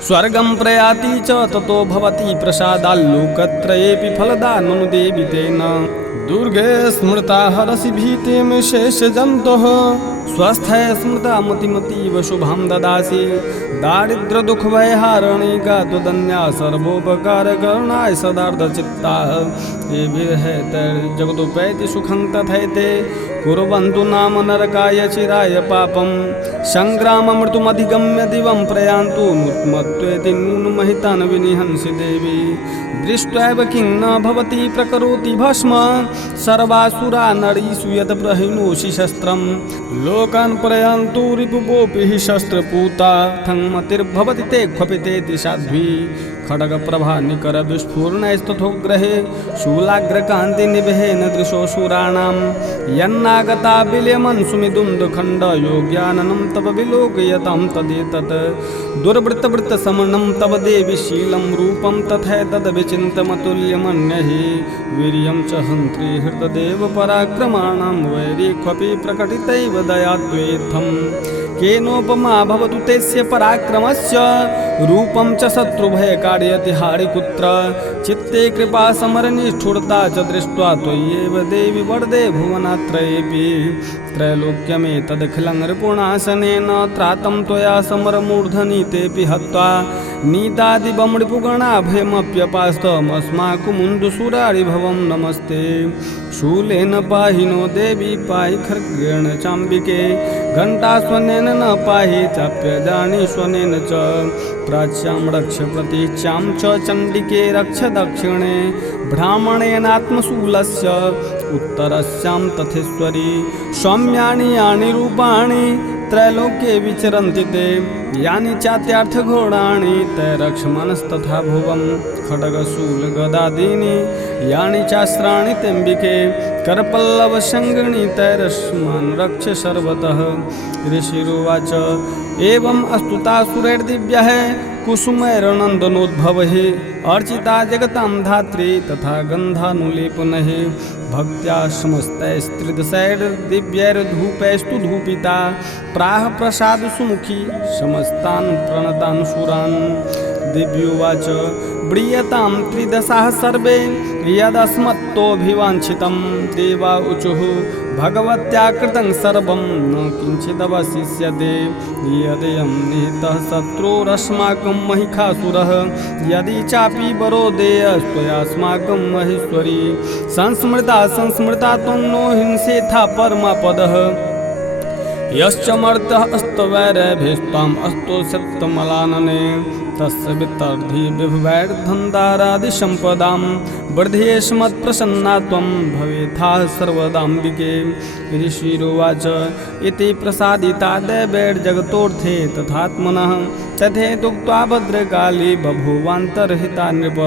स्वर्गं प्रयाति च ततो भवति प्रसादाल्लोकत्रयेऽपि फलदानमनुदेवि तेन दुर्गे स्मृता हरसि भीतिं शेषजन्तोः स्वस्थे स्मृता मतिमतीव शुभं ददासि दारिद्र्यदुःखभयहारिणी त्वदन्या सर्वोपकारकरणाय सदार्धचित्ता ये विरहैर्जगदुपैति सुखं तथैते कुर्वन्तु नाम नरकाय चिराय पापं सङ्ग्राममृतुमधिगम्य दिवं प्रयान्तु मत्त्वेति नूनमहितान् विनिहंसि देवी दृष्ट्वैव किं न भवति प्रकरोति भस्म सर्वासुरा नरीषु यत् प्रहिणोषि शस्त्रं लोकान् प्रयान्तु रिपुवोऽपि हि शस्त्रपूता थङ्मतिर्भवति ते क्वपितेति साध्वी खड्गप्रभानिकरविस्फूर्णैस्तथोग्रहे शूलाग्रकान्तिनिभेन दृशोऽसुराणां यन्नागता विलयमन् सुमिदुन्दुखण्डयोग्याननं तव विलोकयतां तदेतत् दुर्वृत्तवृत्तसमनं तव देवि शीलं रूपं तथैतद्विचिन्त्यमतुल्यमन्यहि वीर्यं च हन्त्री हृतदेव पराक्रमाणां वैरी क्वपि प्रकटितैव दयाद्वेथम् केनोपमा भवतु तस्य पराक्रमस्य रूपं च शत्रुभयकार्यति हारिकुत्र चित्ते कृपा समरनिष्ठुरता च दृष्ट्वा त्वय्येव देवि वरदे भुवनात्रयेऽपि त्रैलोक्यमेतदखिलं रिपुणासनेन त्रातं त्वया समरमूर्धनि तेऽपि हत्वा नीतादिवं रिपुगणाभयमप्यपास्तमस्माकमुन्दुसुरारिभवं नमस्ते शूलेन पाहि नो देवी पाहि खड्गेण चाम्बिके घण्टास्वनेन न पाहि चाप्यजानीष्वनेन च प्राच्यां रक्ष प्रतीच्यां च चण्डिके रक्ष दक्षिणे ब्राह्मणेनात्मशूलस्य उत्तरस्यां तथेश्वरी सौम्यानि यानि रूपाणि त्रैलोक्ये विचरन्ति ते यानि चात्यार्थघोराणि तैरक्ष्मणस्तथा भुवं खड्गशूलगदादीनि यानि चास्त्राणि तेऽम्बिके करपल्लवसङ्गिणी तैरस्मान् रक्ष सर्वतः ऋषिरुवाच एवम् अस्तुतासुरैर्दिव्यः कुसुमैर्नन्दनोद्भवः अर्चिता जगतां धात्री तथा गन्धानुलेपनैः भक्त्या समस्तैस्त्रिदशैर्दिव्यैर्धूपैस्तु धूपिता प्राह प्रसाद सुमुखी समस्तान् प्रणतान् सुरान् दिव्योवाच ब्रीयतां त्रिदशाः सर्वे यदस्मत्तोऽभिवाञ्छितं देवा ऊचुः भगवत्या कृतं सर्वं न किञ्चिदवशिष्यते यदयं निहितः शत्रुरस्माकं महिषासुरः यदि चापि वरो देयस्त्वयास्माकं महेश्वरी संस्मृता त्वं नो हिंसेथा परमापदः यश्च मर्त्यः अस्तवैरभिस्ताम् अस्तो सप्तमलानने तस्य वितर्धि विभवैर्धन्दारादिसम्पदां वर्धयेष्मत्प्रसन्ना त्वं भवेथाः सर्वदाम्बिके ऋषिरुवाच इति प्रसादिता दैवैर्जगतोऽर्थे तथात्मनः तथेतुक्त्वा भद्रकाली बभूवान्तर्हिता नृप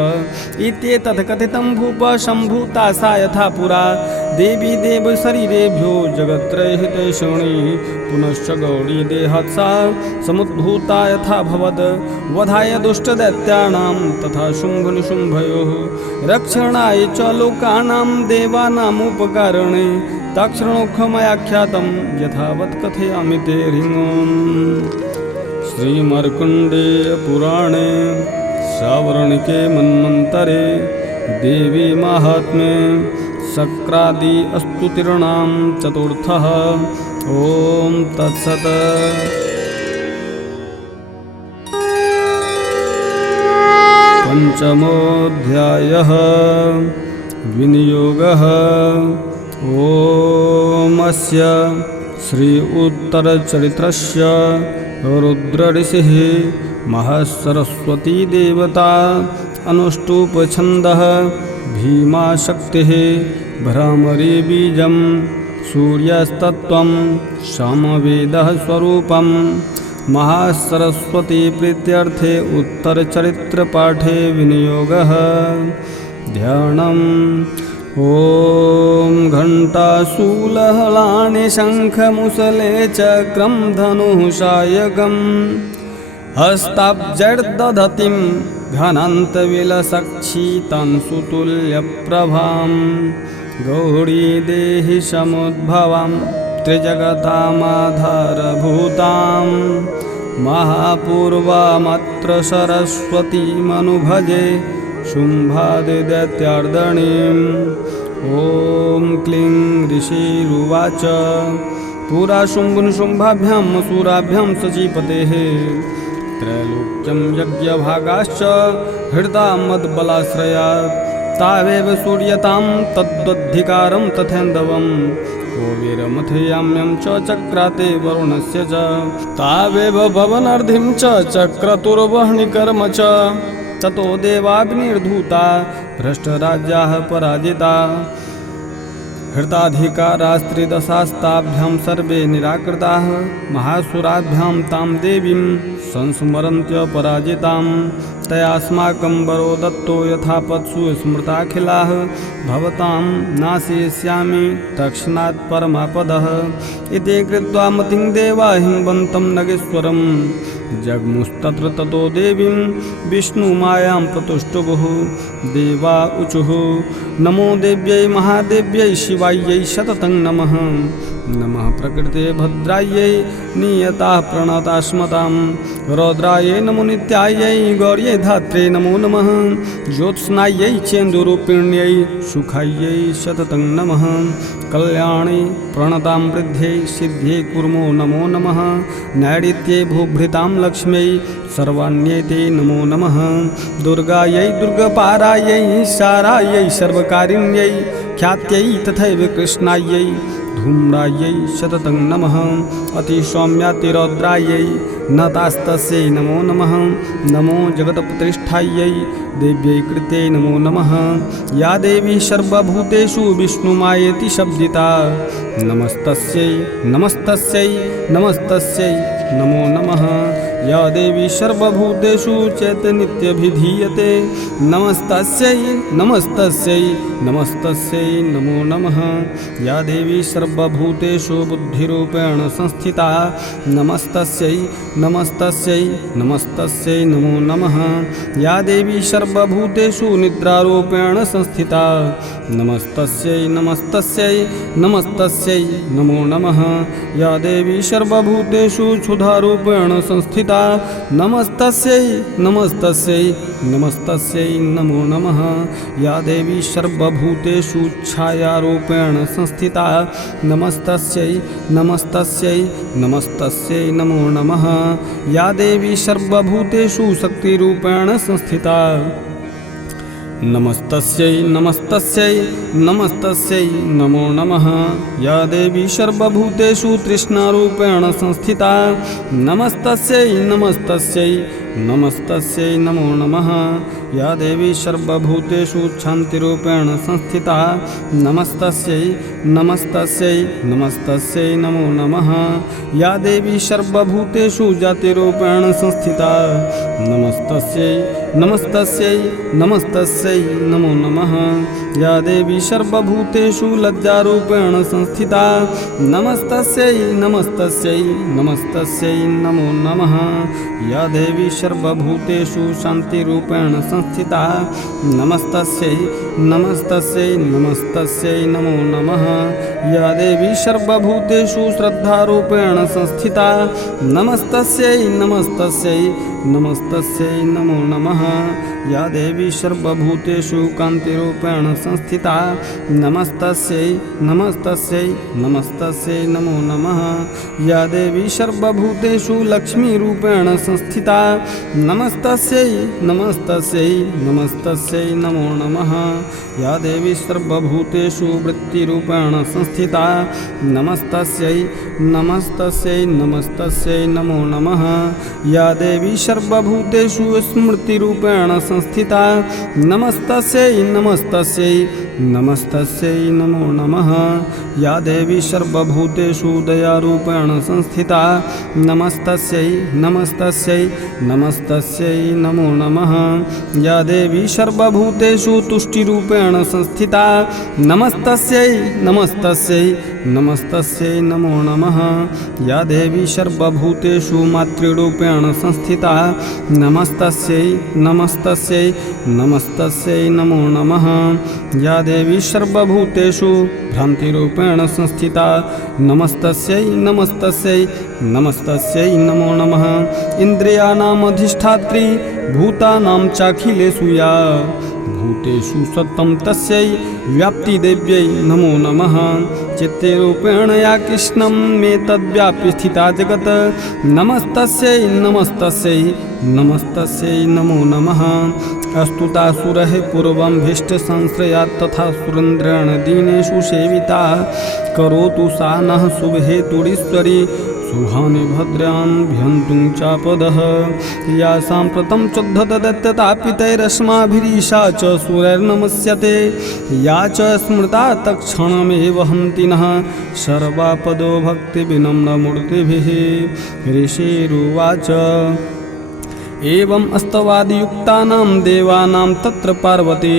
इत्येतत् कथितं भूप सम्भूता सा यथा पुरा देवी देवशरीरेभ्यो जगत्त्रयहितैषिणी पुनश्च गौरी देहत्सा समुद्भूता यथा भवद् वधाय दुष्टदैत्यानां तथा शुम्भनिशुम्भयोः रक्षणाय च लोकानां देवानामुपकारणे तक्षणोखमयाख्यातं यथावत् कथयामि ते ह्रीं श्रीमार्कण्डेयपुराणे सावर्णिके मन्वन्तरे देवी माहात्म्ये शक्रादि स्तुतिर्णां चतुर्थः ॐ तत्सत्। पंचमोऽध्यायः विनियोगः। ॐ अस्य श्री उत्तरचरित्रस्य रुद्रऋषिः महासरस्वती देवता अनुष्टुप्छन्दः भीमाशक्तिः भ्रामरी बीजं सूर्यस्तत्त्वं सामवेदः स्वरूपं महासरस्वती प्रीत्यर्थे उत्तरचरित्रपाठे विनियोगः। ध्यानम् ॐ घण्टाशूलहलानि शङ्खमुसले चक्रं धनुः सायकं हस्ताब्जैर्दधतिं घनान्तविलसक्षितं सुतुल्यप्रभां गौरी देहि समुद्भवां त्रिजगतामाधारभूतां महापूर्वामत्र सरस्वतीमनुभजे शुम्भादिदैत्यार्दनीम्। ॐ क्लीं ऋषिरुवाच पुरा शुम्भुनिशुम्भाभ्यां मसूराभ्यां सचीपतेः त्रैलोक्यं यज्ञभागाश्च हृदा मद्बलाश्रयात् तावेव सूर्यतां तद्वद्धिकारं तथैन्दवम् कोविरमथयाम्यं च चक्राते वरुणस्य च तावेव भवनर्धिं च चक्रतुर्वह्निकर्म च ततो देवाग्निर्धूता भ्रष्टराज्याः पराजिता हृताधिकारास्त्रिदशास्ताभ्यां सर्वे निराकृताः महासुराभ्यां तां देवीं संस्मरन्त्यपराजितां तयास्माकं वरो दत्तो यथापत्सु स्मृताखिलाः भवतां नाशयिष्यामि तत्क्षणात् परमापदः इति कृत्वा मतिं देवा हिंवन्तं नगेश्वरं जग्मुस्तत्र ततो देवीं विष्णुमायां प्रतुष्टुभुः देवा ऊचुः नमो देव्यै महादेव्यै शिवायै शततं नमः नमः प्रकृते भद्रायै नियताः प्रणतास्मतां रौद्रायै नमो नित्यायै गौर्यै धात्रे नमो नमः ज्योत्स्नायै चेन्दुरूपिण्यै सुखायै शततं नमः कल्याणे प्रणतां वृद्ध्यै सिद्ध्यै कुर्मो नमो नमः नैऋत्ये भूभृतां लक्ष्म्यै सर्वाण्यै नमो नमः दुर्गायै दुर्गपारायै सारायै सर्वकारिण्यै ख्यात्यै तथैव कृष्णायै धूम्रायै शततं नमः अतिसौम्यातिरौद्रायै नतास्तस्यै नमो नमः नमो जगत्प्रतिष्ठायै देव्यै कृते नमो नमः या देवी सर्वभूतेषु विष्णुमायेति शब्दिता नमस्तस्यै नमस्तस्यै नमस्तस्यै नमो नमः या देवी सर्वभूतेषु चैतन्यभिधीयते नमस्तस्यै नमस्तस्यै नमस्तस्यै नमो नमः या देवी सर्वभूतेषु बुद्धिरूपेण संस्थिता नमस्तस्यै नमस्तस्यै नमस्तस्यै नमो नमः या देवी सर्वभूतेषु निद्रारूपेण संस्थिता नमस्तस्यै नमस्तस्यै नमस्तस्यै नमो नमः या देवी सर्वभूतेषु क्षुधारूपेण संस्थिता नमस्तस्यै नमस्तस्यै नमस्तस्यै नमो नमः या देवी सर्वभूतेषु छायारूपेण संस्थिता नमस्तस्यै नमस्तस्यै नमस्तस्यै नमो नमः या देवी सर्वभूतेषु शक्तिरूपेण संस्थिता नमस्तस्यै नमस्तस्यै नमस्तस्यै नमो नमः या देवी सर्वभूतेषु तृष्णारूपेण संस्थिता नमस्तस्यै नमस्तस्यै नमस्तस्यै नमो नमः या देवी सर्वभूतेषु शान्तिरूपेण संस्थिता नमस्तस्यै नमस्तस्यै नमस्तस्यै नमो नमः या देवी सर्वभूतेषु जातिरूपेण संस्थिता नमस्तस्यै नमस्तस्यै नमस्तस्यै नमो नमः या देवी सर्वभूतेषु लज्जारूपेण संस्थिता नमस्तस्यै नमस्तस्यै नमस्तस्यै नमो नमः या देवी सर्वभूतेषु शान्तिरूपेण संस्थिता नमस्तस्यै नमस्तस्यै नमस्तस्यै नमो नमः या देवी सर्वभूतेषु श्रद्धारूपेण संस्थिता नमस्तस्यै नमस्तस्यै नमस्तस्यै नमो नमः या देवी सर्वभूतेषु कान्तिरूपेण संस्थिता नमस्तस्यै नमस्तस्यै नमस्तस्यै नमो नमः या देवी सर्वभूतेषु लक्ष्मीरूपेण संस्थिता नमस्तस्यै नमस्तस्यै नमस्तस्यै नमो नमः या देवी सर्वभूतेषु वृत्तिरूपेण संस्थिता नमस्तस्यै नमस्तस्यै नमस्तस्यै नमो नमः या देवी सर्वभूतेषु स्मृतिरूपेण संस्थिता नमस्तस्यै नमस्तस्यै नमस्तस्यै नमो नमः या देवी सर्वभूतेषु दयारूपेण संस्थिता नमस्तस्यै नमस्तस्यै नमस्तस्यै नमो नमः या देवी सर्वभूतेषु तुष्टिरूपेण संस्थिता नमस्तस्यै नमस्तस्यै नमस्तस्यै नमो नमः या देवी सर्वभूतेषु मातृरूपेण संस्थिता नमस्तस्यै नमस्तस्यै नमस्तस्यै नमो नमः या देवी सर्वभूतेषु भ्रान्तिरूपेण संस्थिता। नमस्तस्यै नमस्तस्यै नमस्तस्यै नमो नमः। इन्द्रियाणामधिष्ठात्री भूतानां चाखिलेषु या भूतेषु सत्तं तस्यै व्याप्तिदेव्यै नमो नमः। चित्तेरूपेण या कृष्णं मे तद्व्याप्य स्थिता जगत्। नमस्तस्यै नमस्तस्यै नमस्तस्यै नमो नमः। अस्तुतासुरः पूर्वं भीष्टसंश्रयात् तथा सुरेन्द्रेण दीनेषु सेविता। करोतु सा नः शुभहेतुरीश्वरी शुभानि भद्रान्भ्यन्तुं चापदः। या साम्प्रतं चोद्धतदैत्यतापि तैरस्माभिरीशा च सूरैर्नमस्यते। या च स्मृता तत्क्षणमेव हन्ति नः सर्वापदो भक्तिविनम्रमूर्तिभिः। ऋषिरुवाच एवं अस्तवादियुक्तानां देवानां तत्र पार्वती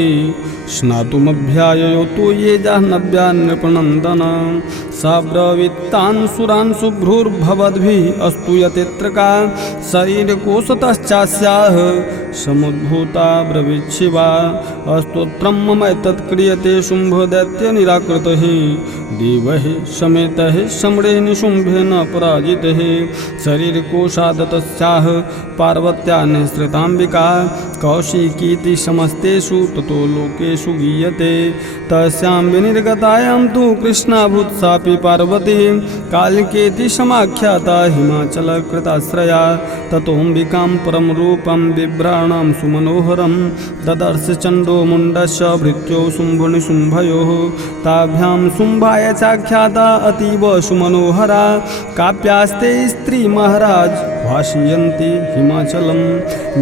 स्नातुमभ्याययो तु ये जाह्नव्या नृपनन्दन। सा ब्रवीत्तान् सुरान् शुभ्रुर्भवद्भिः अस्तु यतेऽत्र का शरीरकोशतश्चास्याः समुद्भूता ब्रवीच्छिवा। स्तोत्रं मम तत्क्रियते शुम्भदैत्यनिराकृतः देवैः समेतः सम्रेः निशुम्भेन पराजितः। शरीरकोशादतस्याः पार्वत्या निःसृताम्बिका कौशिकीति समस्तेषु ततो लोकेषु गीयते। तस्यां विनिर्गतायां तु कृष्णाभूत् सापि पार्वती कालिकेति समाख्याता हिमाचलकृताश्रया। ततोऽम्बिकां परं रूपं बिभ्राणां सुमनोहरं ददर्श चण्डो मुण्डस्य भृत्यो शुम्भनिशुम्भयोः। ताभ्यां शुम्भाय चाख्याता अतीव सुमनोहरा काप्यास्ते स्त्री महाराज भाषयन्ति हिमाचलं।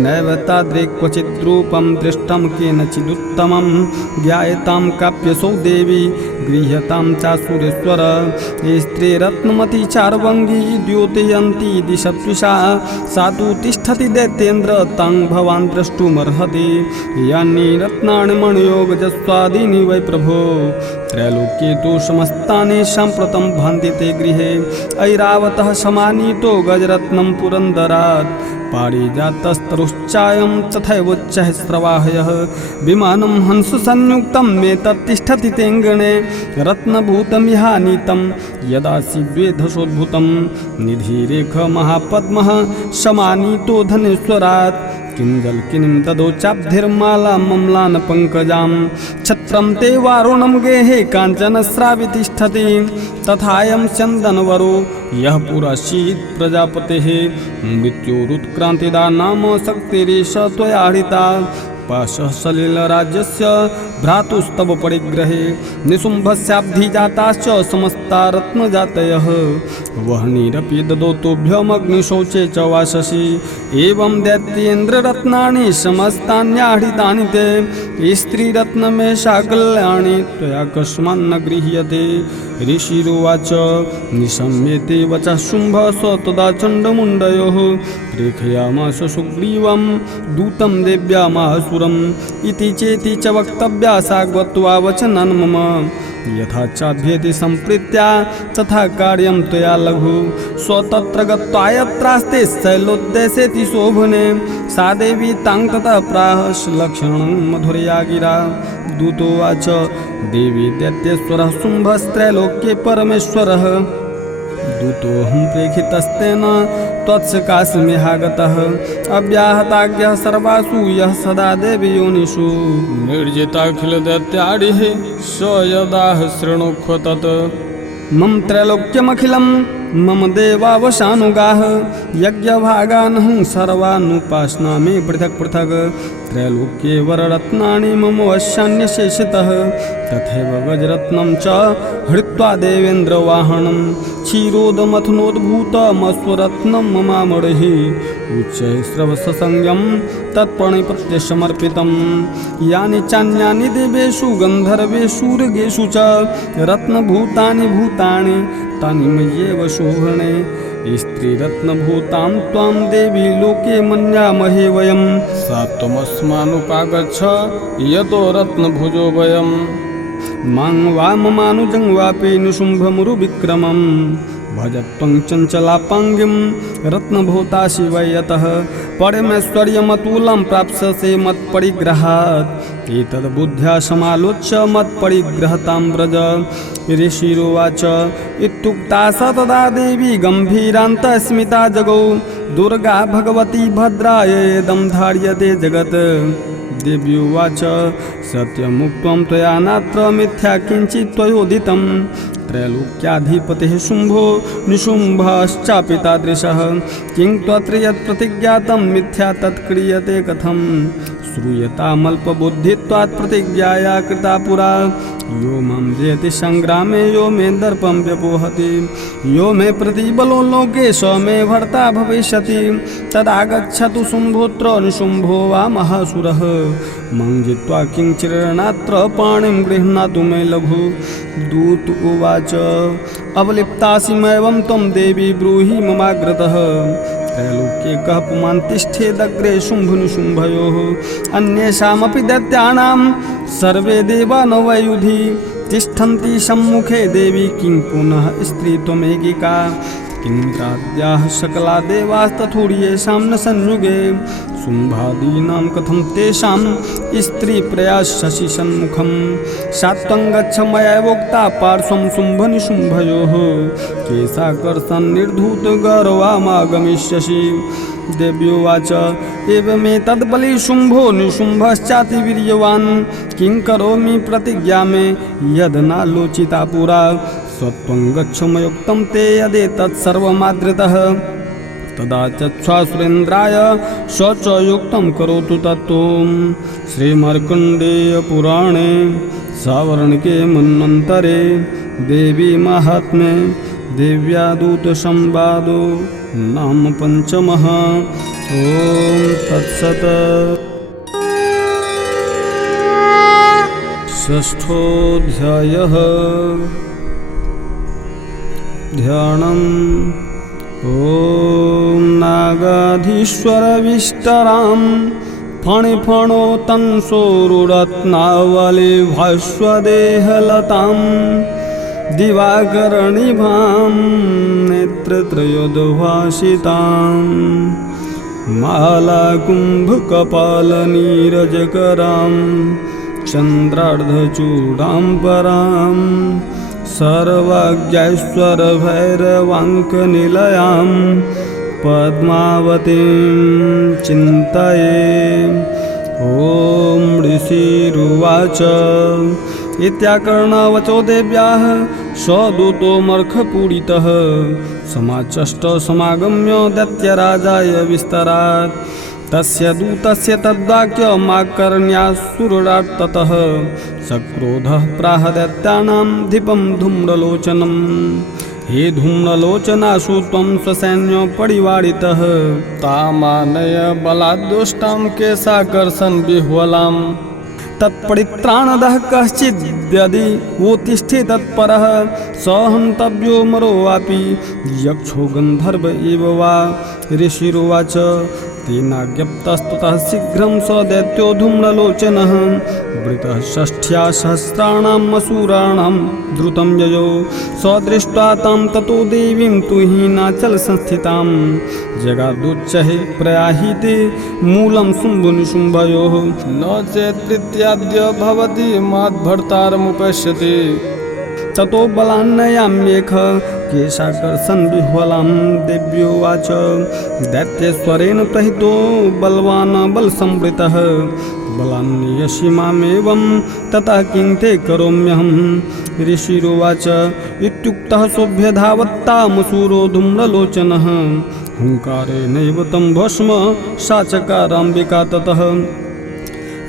नैव तादृक् क्वचित् रूपं दृष्टं केनचिदुत्तमं ज्ञायतां काप्यसौ देवी गृह्यतां चासुरेश्वर। स्त्रीरत्नमती चार्वङ्गी द्योतयन्ती दिशत्विषा। सा तु तिष्ठति दैत्येन्द्र तां भवान् द्रष्टुमर्हति। यानि रत्नानि मणियोगजस्वादीनि वै प्रभो त्रैलोक्ये तु समस्तानि साम्प्रतं भान्ति ते गृहे। ऐरावतः समानीतो गजरत्नं पुरन्दरात् पारिजातस्तरुश्चायं तथैवोच्चैः स्रवाहयः। विमानं हंससंयुक्तं मे तत्तिष्ठति तेऽङ्गणे रत्नभूतमिहानीतं यदासि द्वेधसोद्भूतं। निधिरेख महापद्मः समानीतो धनेश्वरात् किञ्जल्किनीं ददोचाब्धिर्माला मम्लान् पङ्कजां। छत्रं ते वारुणं गेहे काञ्चनस्रावि तिष्ठति। तथायं चन्दनवरो यः पुरासीत् प्रजापतेः मृत्योरुत्क्रान्तिदा नाम शक्तिरीश त्वया हरिता। पाशः सलिलराज्यस्य भ्रातुस्तव परिग्रहे निशुम्भस्याब्धिजाताश्च समस्ता रत्नजातयः। वह्निरपि ददोतोभ्यमग्निशौचे च वाससि। एवं दैत्येन्द्ररत्नानि समस्तान्याहृतानि ते। स्त्रीरत्नमेषा कल्याणी त्वया कस्मान्न गृह्यते। ऋषिरुवाच निशम्येते वचः शुम्भ स तदा चण्डमुण्डयोः। प्रेखयामास सुग्रीवं दूतं देव्यामासुरम्। इति चेति च वक्तव्या सा गत्वा वचनं मम। यथा चाभ्येति सम्प्रीत्या तथा कार्यं त्वया लघु। स्वतत्र गत्वा यत्रास्ते शैलोद्देशेति शोभने। सा देवी तां ततः प्राह लक्षणं मधुरया गिरा। दूतोवाच देवी दैत्येश्वरः शुम्भस्त्रैलोक्ये परमेश्वरः। दूतोऽहं प्रेषितस्तेन त्वत्सकाशमेहागतः। अव्याहताज्ञः सर्वासु यः सदा देवी योनिषु। निर्जिताखिलदैत्यादिः स यदाह शृणुष्व तत्। मम त्रैलोक्यमखिलं मम देवावशानुगाः। यज्ञभागान् सर्वानुपास्नामि पृथक् पृथक्। त्रैलोक्ये वररत्नानि मम वश्यान्यशेषतः। तथैव गजरत्नं च हृत्वा देवेन्द्रवाहनं। क्षीरोदमथनोद्भूतमश्वरत्नं ममामणिः। उच्चैः श्रवससंज्ञं तत्प्रणिपत्यसमर्पितं। यानि चान्यानि देवेषु गन्धर्वेषु च रत्नभूतानि भूतानि तानि मय्येव शोभने। स्त्रीरत्नभूतां त्वां देवी लोके मन्यामहे वयं। सा त्वमस्मानुपागच्छ यतो रत्नभुजो वयम्। मां वा ममानुजं वापि निशुम्भमुरुविक्रमं। भजत्वं चञ्चलापाङ्गिं रत्नभूतासि वै यतः। परमेश्वर्यमतुलं प्राप्स्यसे मत्परिग्रहात्। एतद्बुद्ध्या समालोच्य मत्परिग्रहतां व्रज। ऋषिरुवाच इत्युक्ता स तदा देवी गम्भीरान्तस्मिता जगौ दुर्गा भगवती भद्रायेदं धार्यते जगत्। देव्युवाच सत्यमुक्तं त्वया नात्र मिथ्या किञ्चित् त्वयोदितं। त्रैलोक्याधिपतिः शुम्भो निशुम्भश्चापि तादृशः। किं त्वत्र यत् प्रतिज्ञातं मिथ्या तत्क्रियते कथम्। श्रूयतामल्पबुद्धित्वात् प्रतिज्ञाया कृता पुरा। यो मां जयति संग्रामे यो मे दर्पं व्यपोहति। यो मे प्रतिबलो लोके स मे भर्ता भविष्यति। तदागच्छतु शुम्भोऽत्र निशुम्भो वा महासुरः। मां जित्वा किञ्चिरणात्र पाणिं गृह्णातु मे लघु। दूत उवाच अवलिप्तासिमैवं त्वं देवी ब्रूहि ममाग्रतः। त्रैलोक्ये कः पुमान् तिष्ठेदग्रे शुम्भनिशुम्भयोः। अन्येषामपि दैत्यानां सर्वे देवा न वयुधि। तिष्ठन्ति सम्मुखे देवी किं पुनः स्त्री त्वमेकिका। किन्द्राद्याः सकला देवास्तथोर्येषां न संयुगे। शुम्भादीनां कथं तेषां स्त्री प्रयास्यसि सन्मुखं। सा त्वं गच्छ मयैवोक्ता पार्श्वं शुम्भनिशुम्भयोः। केशाकर्षन् निर्धूतगौरवामागमिष्यसि। देव्युवाच एवमेतद्बली शुम्भो निशुम्भश्चातिवीर्यवान्। किं करोमि प्रतिज्ञा मे यद् नालोचिता पुरा। सत्वं गच्छ मयोक्तं ते यदेतत् सर्वमादृतः। तदा चक्षुषुरेन्द्राय स च युक्तं करोतु तत्त्वम्। श्रीमार्कण्डेयपुराणे सावर्णिके मन्वन्तरे देवी माहात्म्ये देव्या दूतसंवादो नाम पंचमः। ॐ तत्सत्। षष्ठोऽध्यायः ध्यानम्। ॐ नागाधीश्वरविष्टरां फणिफणो तंसोरुरत्नावली भास्वदेहलतां। दिवाकरणिभां नेत्रत्रयोद्भासितां। मालाकुम्भकपालनीरजकरां चन्द्रार्धचूडां परां। सर्वज्ञैश्वर्यभैरवाङ्कनिलयां पद्मावतीं चिन्तये। ॐ ऋषिरुवाच इत्याकर्णवचो देव्याः स दूतो मर्खपूरितः। समाचष्ट समागम्य दैत्यराजाय विस्तरात्। तस्य दूतस्य तद्वाक्यमाकर्ण्यासुरात् ततः। सक्रोधः प्राह दैत्यानां धिपं धूम्रलोचनं। हे धूम्रलोचनासु त्वं स्वसैन्यपरिवारितः। तामानय बलाद्दुष्टां केशाकर्षन् विह्वलाम्। तत्परित्राणदः कश्चिद्यदि वोत्तिष्ठे तत्परः। स हन्तव्यो मरोऽपि यक्षो गन्धर्व एव वा। ऋषिरुवाच तेनाज्ञप्तस्ततः शीघ्रं स दैत्यो धूम्रलोचनः। वृतः षष्ठ्या सहस्राणाम् असुराणां द्रुतं ययो। स दृष्ट्वा तां ततो देवीं तुहीनाचलसंस्थितां। जगादुच्चैः प्रयाहिते मूलं शुम्भनिशुम्भयोः। न चेत् प्रीत्याद्य भवति माद्भर्तारमुपश्यति। ततो बलान्नयाम्येख केशाकर्षन् विह्वलां। देव्योवाच दैत्येश्वरेण प्रहितो बलवान् बलसंवृतः। बलान्यसि मामेवं ततः किं ते करोम्यहम्। ऋषिरुवाच इत्युक्तः सोऽभ्यधावत्तामसूरो धूम्रलोचनः। हुङ्कारेणैव तं भस्म सा चकाराम्बिका ततः।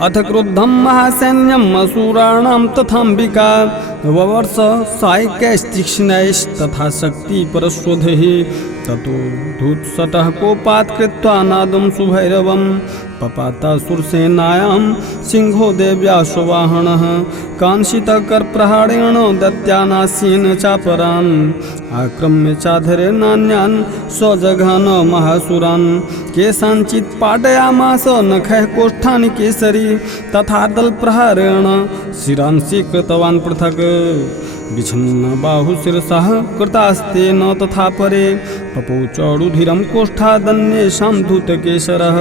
अथ क्रुद्धं महासैन्यम् असुराणां तथाम्बिका। ववर्ष सायकैस्तीक्ष्णैस्तथा शक्ति परश्वधैः। ततो धूत्सटः कोपात् कृत्वा नादं सुभैरवम्। पपातासुरसेनायां सिंहो देव्या स्ववाहनः। कांसितकरप्रहारेण दैत्यानास्येन चापरान्। आक्रम्य चाधरेणान्यान् स्वजघान महासुरान्। केषाञ्चित् पाटयामास नखैः कोष्ठानि केसरी। तथा दलप्रहारेण शिरांसि कृतवान् पृथक्। विछिन्न बाहुशिरसः कृतास्तेन तथा परे पपौचरुधिरं कोष्ठादन्येषां धूतकेशरः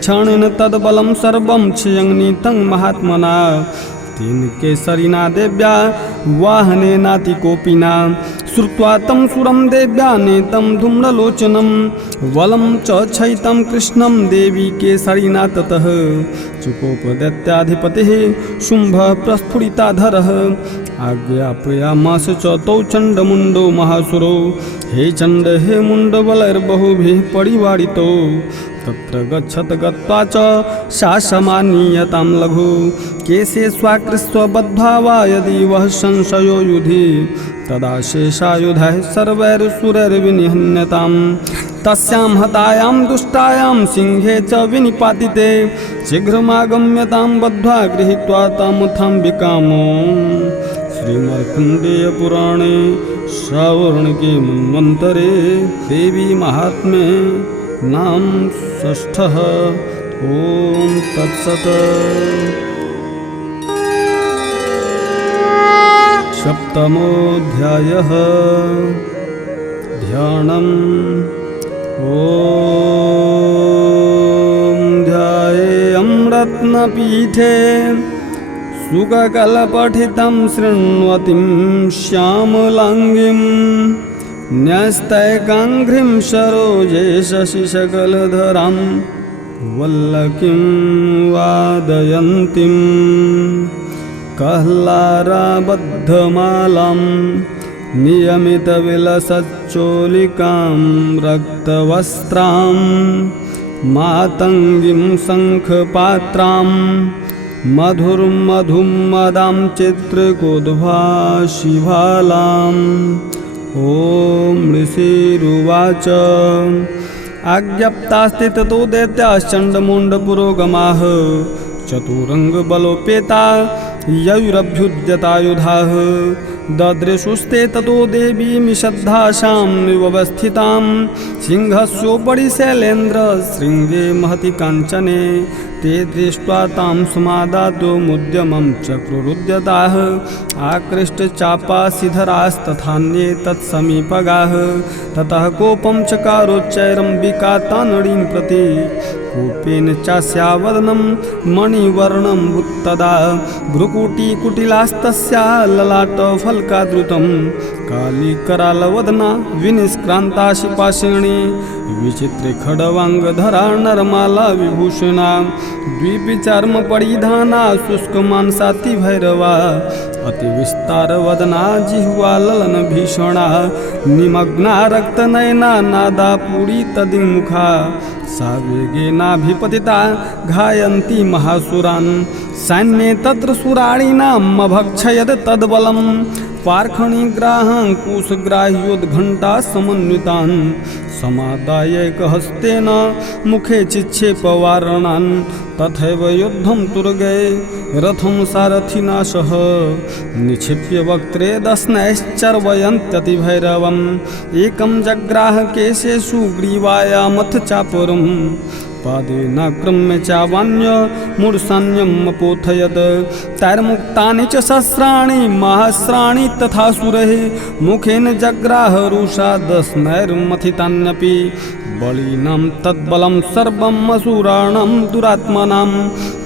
क्षणेन तद्बलं सर्वं क्षयङ्नीतं महात्मना तेन केसरिना देव्या वाहनेनातिकोपिना श्रुत्वा तं सुरं देव्या नेतं धूम्रलोचनं वलं च क्षयितं कृष्णं देवी केसरिना ततः चुकोपदैत्याधिपतिः शुम्भः प्रस्फुरिताधरः आज्ञापयामास च तौ चण्डमुण्डो महासुरो हे चण्ड हे मुण्डबलैर्बहुभिः परिवारितो तत्र गच्छत गत्वा च शासमानीयतां लघु केशे स्वाकृस्वबद्ध्वा वा यदि वः संशयो युधि तदा शेषायुधैः सर्वैरसुरैर्विनिहन्यताम् तस्यां हतायां दुष्टायां सिंहे च विनिपातिते शीघ्रमागम्यतां बद्ध्वा गृहीत्वा तामुथाम्बिकामो श्रीमार्कण्डेयपुराणे श्रावणके मन्वन्तरे देवी महात्म्ये नाम षष्ठः। ओम तत्सत्। सप्तमोऽध्यायः ध्यानम्। ओम ध्यायेयं रत्नपीठे सुखकलपठितं शृण्वतीं श्यामलाङ्गीं न्यस्तैकाङ्घ्रिं सरोजे शशिशकलधरां वल्लकीं वादयन्तीं कहलाराबद्धमालां नियमितविलसच्चोलिकां रक्तवस्त्रां मातङ्गीं शङ्खपात्रां मधुर्मधुमदां चित्रकोद्भाषिभालाम्। ओम ऋषिरुवाच आज्ञप्तास्ते ततो दैत्याश्चण्डमुण्डपुरोगमाः चतुरङ्गबलोपेता ययुरभ्युद्यतायुधाः ददृशुस्ते ततो देवीमिषद्धासां निवस्थितां सिंहस्योपरि शैलेन्द्रशृङ्गे महति काञ्चने ते दृष्ट्वा तां समादातो मुद्यमं चक्रुरुद्यताः आकृष्टचापासिधरास्तथान्ये तत्समीपगाः ततः कोपं चकारोच्चैरम्बिका तानडीं प्रति कोपेन चास्यावदनं मणिवर्णं तदा भ्रुकुटीकुटिलास्तस्या ललाटफलकादृतं कालीकरालवदना विनिष्क्रान्ताशिपाशिणी विचित्रे खड्वाङ्गधरा नरमाला विभूषणा द्विपिचर्मपरिधाना शुष्कमांसातिभैरवा अतिविस्तारवदना जिह्वा ललनभीषणा निमग्ना रक्तनयना नादा पूरितदिङ्मुखा सा वेगेनाभिपतिता घायन्ती महासुरान् सैन्ये तत्र सुराणीनामभक्षयत् तद्बलं पार्खणिग्राहाङ्कुशग्राह्योद्घण्टा समन्वितान् समादायैकहस्तेन मुखे चिक्षेपवारणान् तथैव युद्धं तुरगे रथं सारथिना सह निक्षिप्य वक्त्रे दशनैश्चर्वयन्त्यतिभैरवम् एकं जग्राह केशेषु ग्रीवायामथ चापरम् पादेनाक्रम्य चावान्यमूर्धन्यम् अपोथयत् तैर्मुक्तानि च सहस्राणि महस्राणि तथा सुरैः मुखेन जग्राह रुषा दशनैर्मथितान्यपि बलिनां तद्बलं सर्वम् असुराणां दुरात्मनां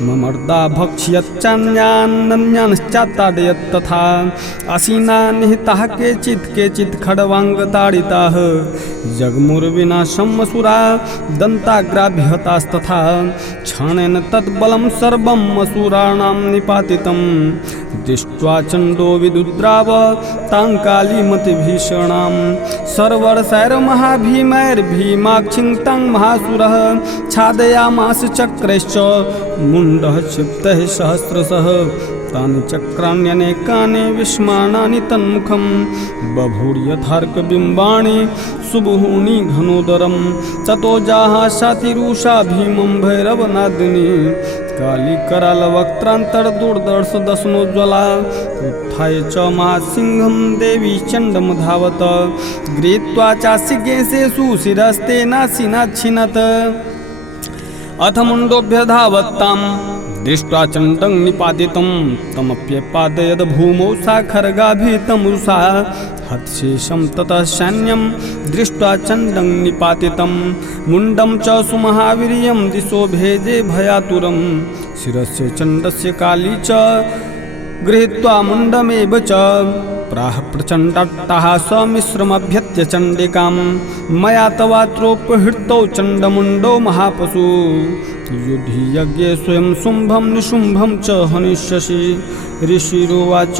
ममर्दा भक्ष्यच्चान्यान्नन्याश्चाताडयत् तथा असिना निहिताः केचित् खड्वाङ्गताडिताः जग्मुर्विनाशम् असुरा दन्ताग्राभिहतास्तथा क्षणेन तद्बलं सर्वम् असुराणां निपातितं दृष्ट्वा चण्डो विदुद्राव तां कालीमतिभीषणां सर्वर्षैर्महाभीमैर्भीमाक्षिं तं महासुरः छादयामास चक्रैश्च मुण्डः क्षिप्तः सहस्रशः तानि चक्राण्यनेकानि विस्मानानि तन्मुखं बभूर्यथार्कबिम्बाणि सुबहूनि घनोदरं ततो जाहासातिरुषा भीमं भैरवनादिनी कालीकरालवक्त्रान्तर्दुर्दर्शदशनोज्ज्वला उत्थाय च महासिंहं देवी चण्डमधावत गृहीत्वा चास्य केशेषु शिरस्तेनासिनाच्छिनत् अथ मुण्डोऽभ्यधावत्तां दृष्ट्वा चण्डं निपातितं तमप्यपादयद् भूमौ सा खड्गाभितमरुषा हतशेषं ततः सैन्यं दृष्ट्वा चण्डं निपातितं मुण्डं च सुमहावीर्यं दिशो भेजे भयातुरं शिरस्य चण्डस्य काली च गृहीत्वा मुण्डमेव च प्राह प्रचण्डाट्टहासमिश्रमभ्यत्य चण्डिकां मया तवात्रोपहृतौ चण्डमुण्डो महापशु युधि यज्ञे स्वयं शुम्भं निशुम्भं च हनिष्यसि ऋषिरुवाच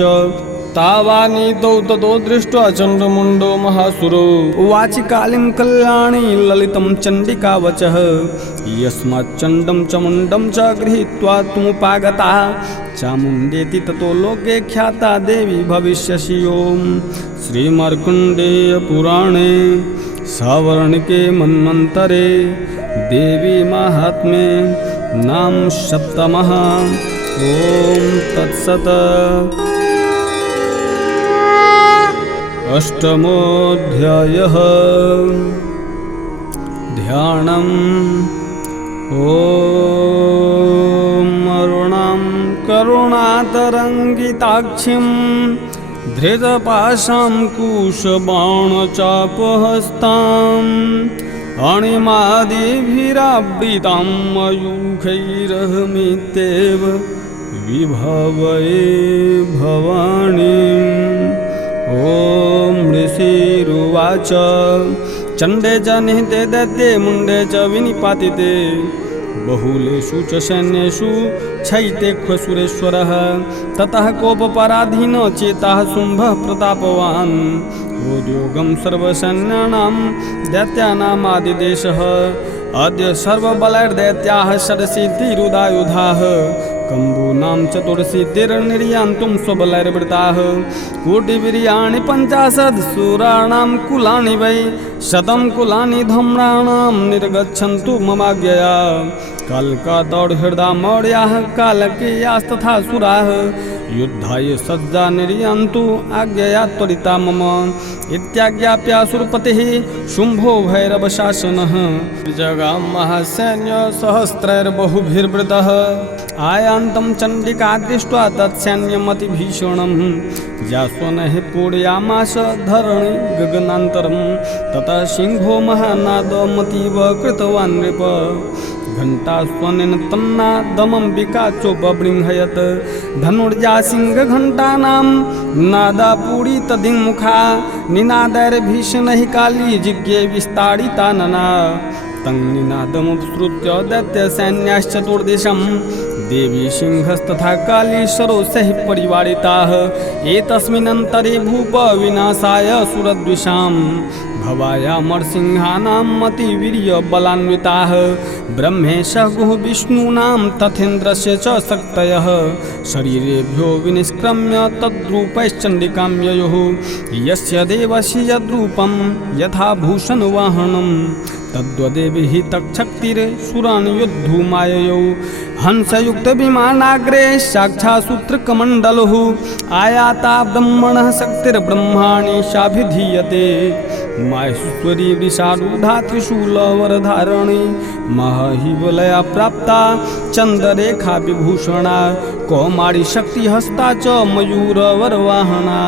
तावानीतौ ततो दृष्ट्वा चण्डमुण्डो महासुरो उवाचि कालीं कल्याणी ललितं चण्डिका वचः यस्मात् चण्डं च मुण्डं च गृहीत्वा तुमुपागता चामुण्डेति ततो लोके ख्याता देवी भविष्यसि। ओम श्रीमार्कण्डेय पुराणे सवर्णिके मन्वन्तरे देवी माहात्म्ये नाम सप्तमः। ओम तत्सत्। अष्टमोऽध्यायः। ध्यानम्। ॐ अरुणां करुणातरङ्गिताक्षीं धृतपाशां कुशबाणचापहस्ताम् अणिमादिभिरावृतां मयूखैरहमित्येव विभवये भवानीम्। ॐ ऋषिरुवाच चण्डे च निहते दैत्ये मुण्डे च विनिपातिते बहुलेषु च सैन्येषु क्षयिते ख्वसुरेश्वरः ततः कोपपराधीनो चेताः शुम्भः प्रतापवान् उद्योगं सर्वसैन्यानां दैत्यानामादिदेशः अद्य सर्वबलैर्दैत्याः षड्सिद्धिरुदायुधाः कम्बूनां चतुर्सिद्धिर्निर्यान्तुं स्वबलैर्वृताः कोटिवीर्याणि 50 शूराणां कुलानि वै 100 कुलानि धूम्राणां निर्गच्छन्तु ममाज्ञया कालकादौर्हृदा मौर्याः कालकेयास्तथा सुराः युद्धाय सज्जा निर्यान्तु आज्ञया त्वरिता मम इत्याज्ञाप्यासुरपतिः शुम्भो भैरवशासनः जगाम महासैन्यसहस्रैर्बहुभिर्वृतः आयान्तं चण्डिका दृष्ट्वा तत्सैन्यमतिभीषणं जास्वनः पूरयामास धरणि गगनान्तरं ततः सिंहो महानादमतीव कृतवान् नृप घण्टास्वनेन तन्नादमं विकाचोपबृंहयत् धनुर्जा सिंहघण्टानां नादापूरितदिङ्मुखा निनादैर्भीषणैः काली जिज्ञे विस्तारितानना तं निनादमुपसृत्य दैत्यसैन्याश्चतुर्दिशं देवी सिंहस्तथा काली सरोषैः परिवारिताः एतस्मिन्नन्तरे भूपविनाशाय सुरद्विषां भवायामरसिंहानां मतिवीर्यबलान्विताः ब्रह्मेशः विष्णूनां तथेन्द्रस्य च शक्तयः शरीरेभ्यो विनिष्क्रम्य तद्रूपैश्चण्डिकां ययुः यस्य देवस्य यद्रूपं यथा भूषणवाहनं तद्वदेभिः तच्छक्तिर्सुरान् युद्धुमाययौ हंसयुक्तविमानाग्रे साक्षात्सूत्रकमण्डलुः आयाता ब्रह्मणः शक्तिर्ब्रह्माणि शाभिधीयते माहेश्वरी वृषारूढा त्रिशूलवरधारिणी महाहिवलया प्राप्ता चन्द्ररेखा विभूषणा कौमारी शक्तिहस्ता च मयूरवरवाहना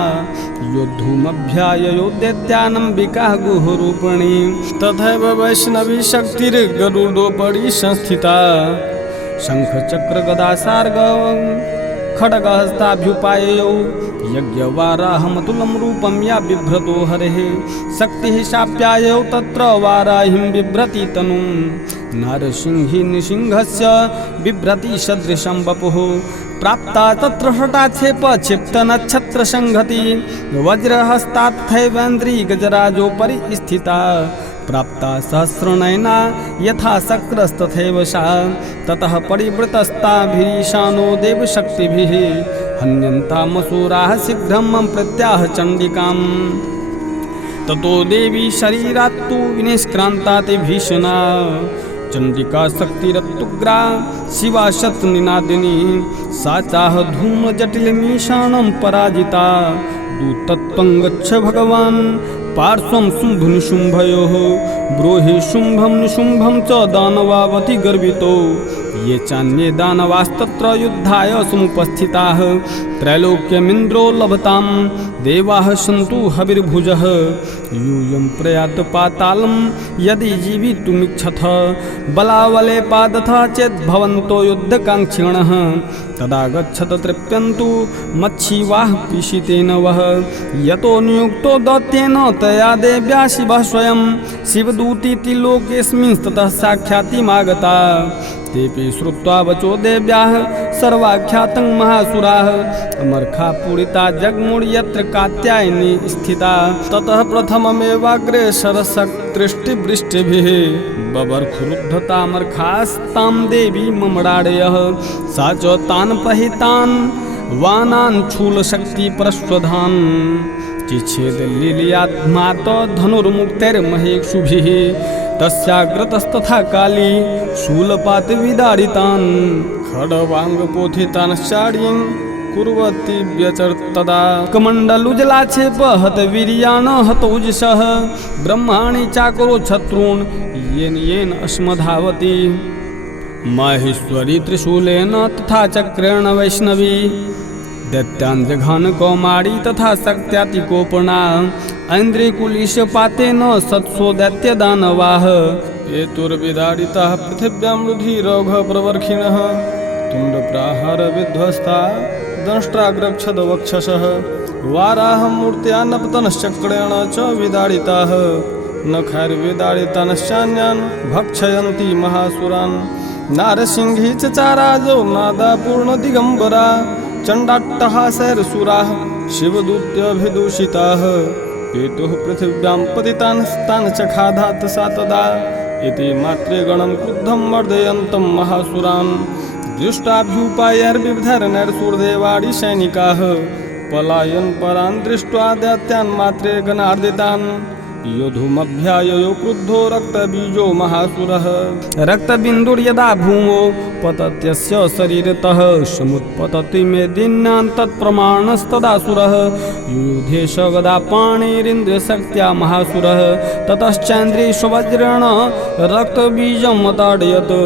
योद्धुमभ्याययो दैत्यानम्बिका गुहरूपिणी तथैव वैष्णवी शक्तिर्गरुडोपरि संस्थिता शङ्खचक्रगदासार्ग खड्गहस्ताभ्युपाययौ यज्ञवाराहमतुलं रूपं या बिभ्रतो हरेः शक्तिः शाप्यायौ तत्र वाराहिं बिभ्रति तनुं नारसिंहि नृसिंहस्य बिभ्रति सदृशं वपुः प्राप्ता तत्र हठाक्षेप क्षिप्तनक्षत्रसंहति वज्रहस्तात्थैवेन्द्री गजराजोपरि स्थिता प्राप्ता सहस्रनयना यथा शक्रस्तथैव सा ततः परिवृतस्ताभिरीशानो देवशक्तिभिः हन्यन्तामसुराः शीघ्रं प्रत्याह चण्डिकाम् ततो देवी शरीरात्तु विनिष्क्रान्ताति भीषणा चण्डिका शक्तिरत्युग्रा शिवा शतनिनादिनी सा चाह धूम्रजटिलमीशानं पराजिता दूतत्वं गच्छ भगवान् पार्श्वं शुम्भनिशुम्भयोः ब्रूहि शुम्भं निशुम्भं च दानवावति गर्वितो ये चान्ये दानवास्तत्र युद्धाय समुपस्थिताः त्रैलोक्यमिन्द्रो लभतां देवाः सन्तु हविर्भुजः यूयं प्रयात पातालं यदि जीवितुमिच्छथ बलावले पादथा चेत् भवन्तो युद्धकाङ्क्षिणः तदा गच्छत तृप्यन्तु मच्छीवाः पीशितेन वः यतो नियुक्तो दत्तेन तया देव्या शिवः स्वयं शिवदूतीति लोकेऽस्मिंस्ततः साक्षातिमागता तेऽपि श्रुत्वा वचो देव्याः सर्वाख्यातं महासुराः अमर्खा पूरिता जगमुर् यत्र कात्यायनी स्थिता ततः प्रथममेवाग्रे सरसकृष्टिवृष्टिभिः बबर्खुरुद्धतामर्खास्तां देवी ममडाडयः सा च तान् प्रहितान् वानान् शूलशक्तिप्रस्वधान् चिच्छेद लीलयात्मात धनुर्मुक्तैर्महेक्षुभिः तस्याग्रतस्तथा काली शूलपातविदारितान् खड्वाङ्गपोथितान् शाडीन् कुर्वती व्यचर्तदा कमण्डलुजलाक्षेपहत वीर्यान् हतौजसः ब्रह्माणि चाकरो शत्रून् येन येन अस्मधावति माहेश्वरी त्रिशूलेन तथा चक्रेण वैष्णवी दैत्यान् जघान कौमारी तथा शक्त्यातिकोपणा ऐन्द्रिकुलिशपातेन सत्सो दैत्यदानवाः एतुर्विदारिताः पृथिव्यां रुधिरौघप्रवर्षिणः तुण्डप्राहारविध्वस्ता दंष्ट्राग्रक्षदवक्षसः वाराहमूर्त्या नपतनश्चक्रेण च विदारिताः नखैर्विदारितानश्चान्यान् भक्षयन्ति महासुरान् नारसिंही च चाराजो नादापूर्णदिगम्बरा चण्डाट्टहासैर्सुराः शिवदूत्यभिदूषिताः पेतुः पृथिव्यां पतितान् स्तान् चखाधात् सा तदा इति मात्रे गणं क्रुद्धं मर्दयन्तं महासुरान् दृष्टाभ्युपायैर्विविधैर्नैर्सुरदेवाडि सैनिकाः पलायन् परान् दृष्ट्वा दैत्यान् मात्रे गणार्दितान् योधुमभ्याययो क्रुद्धो रक्तबीजो महासुरः रक्तबिन्दुर्यदा भूमौ पतत्यस्य शरीरतः समुत्पतति मेदिन्यान् तत्प्रमाणस्तदासुरः युयुधे गदापाणिरिन्द्रशक्त्या महासुरः ततश्चैन्द्रियवज्रेण रक्तबीजम् अताडयत्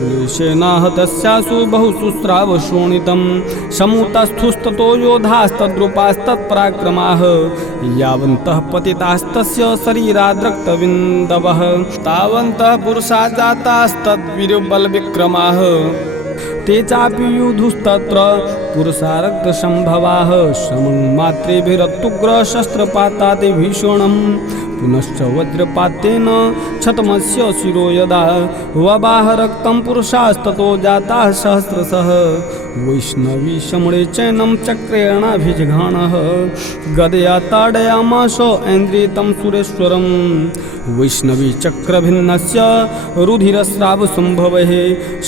कुलेशेनाहतस्यासु बहुशुस्रावशोणितं समुतस्थुस्ततो योधास्तद्रूपास्तत्पराक्रमाः यावन्तः पतितास्तस्य शरीराद्रक्तबिन्दवः तावन्तः पुरुषा जातास्तद्वीर्यबलविक्रमाः ते चापि युधुस्तत्र पुरुषारक्तसम्भवाः समङ्मात्रेभिरत्युग्रशस्त्रपातादिभीषणम् पुनश्च वज्रपातेन क्षतमस्य शिरो यदा वबाह रक्तं पुरुषास्ततो जाताः सहस्रशः वैष्णवी शमणे चैनं चक्रेणाभिजघानः गदया ताडयामास ऐन्द्रियतं सुरेश्वरं वैष्णवी चक्रभिन्नस्य रुधिरस्रावसम्भवः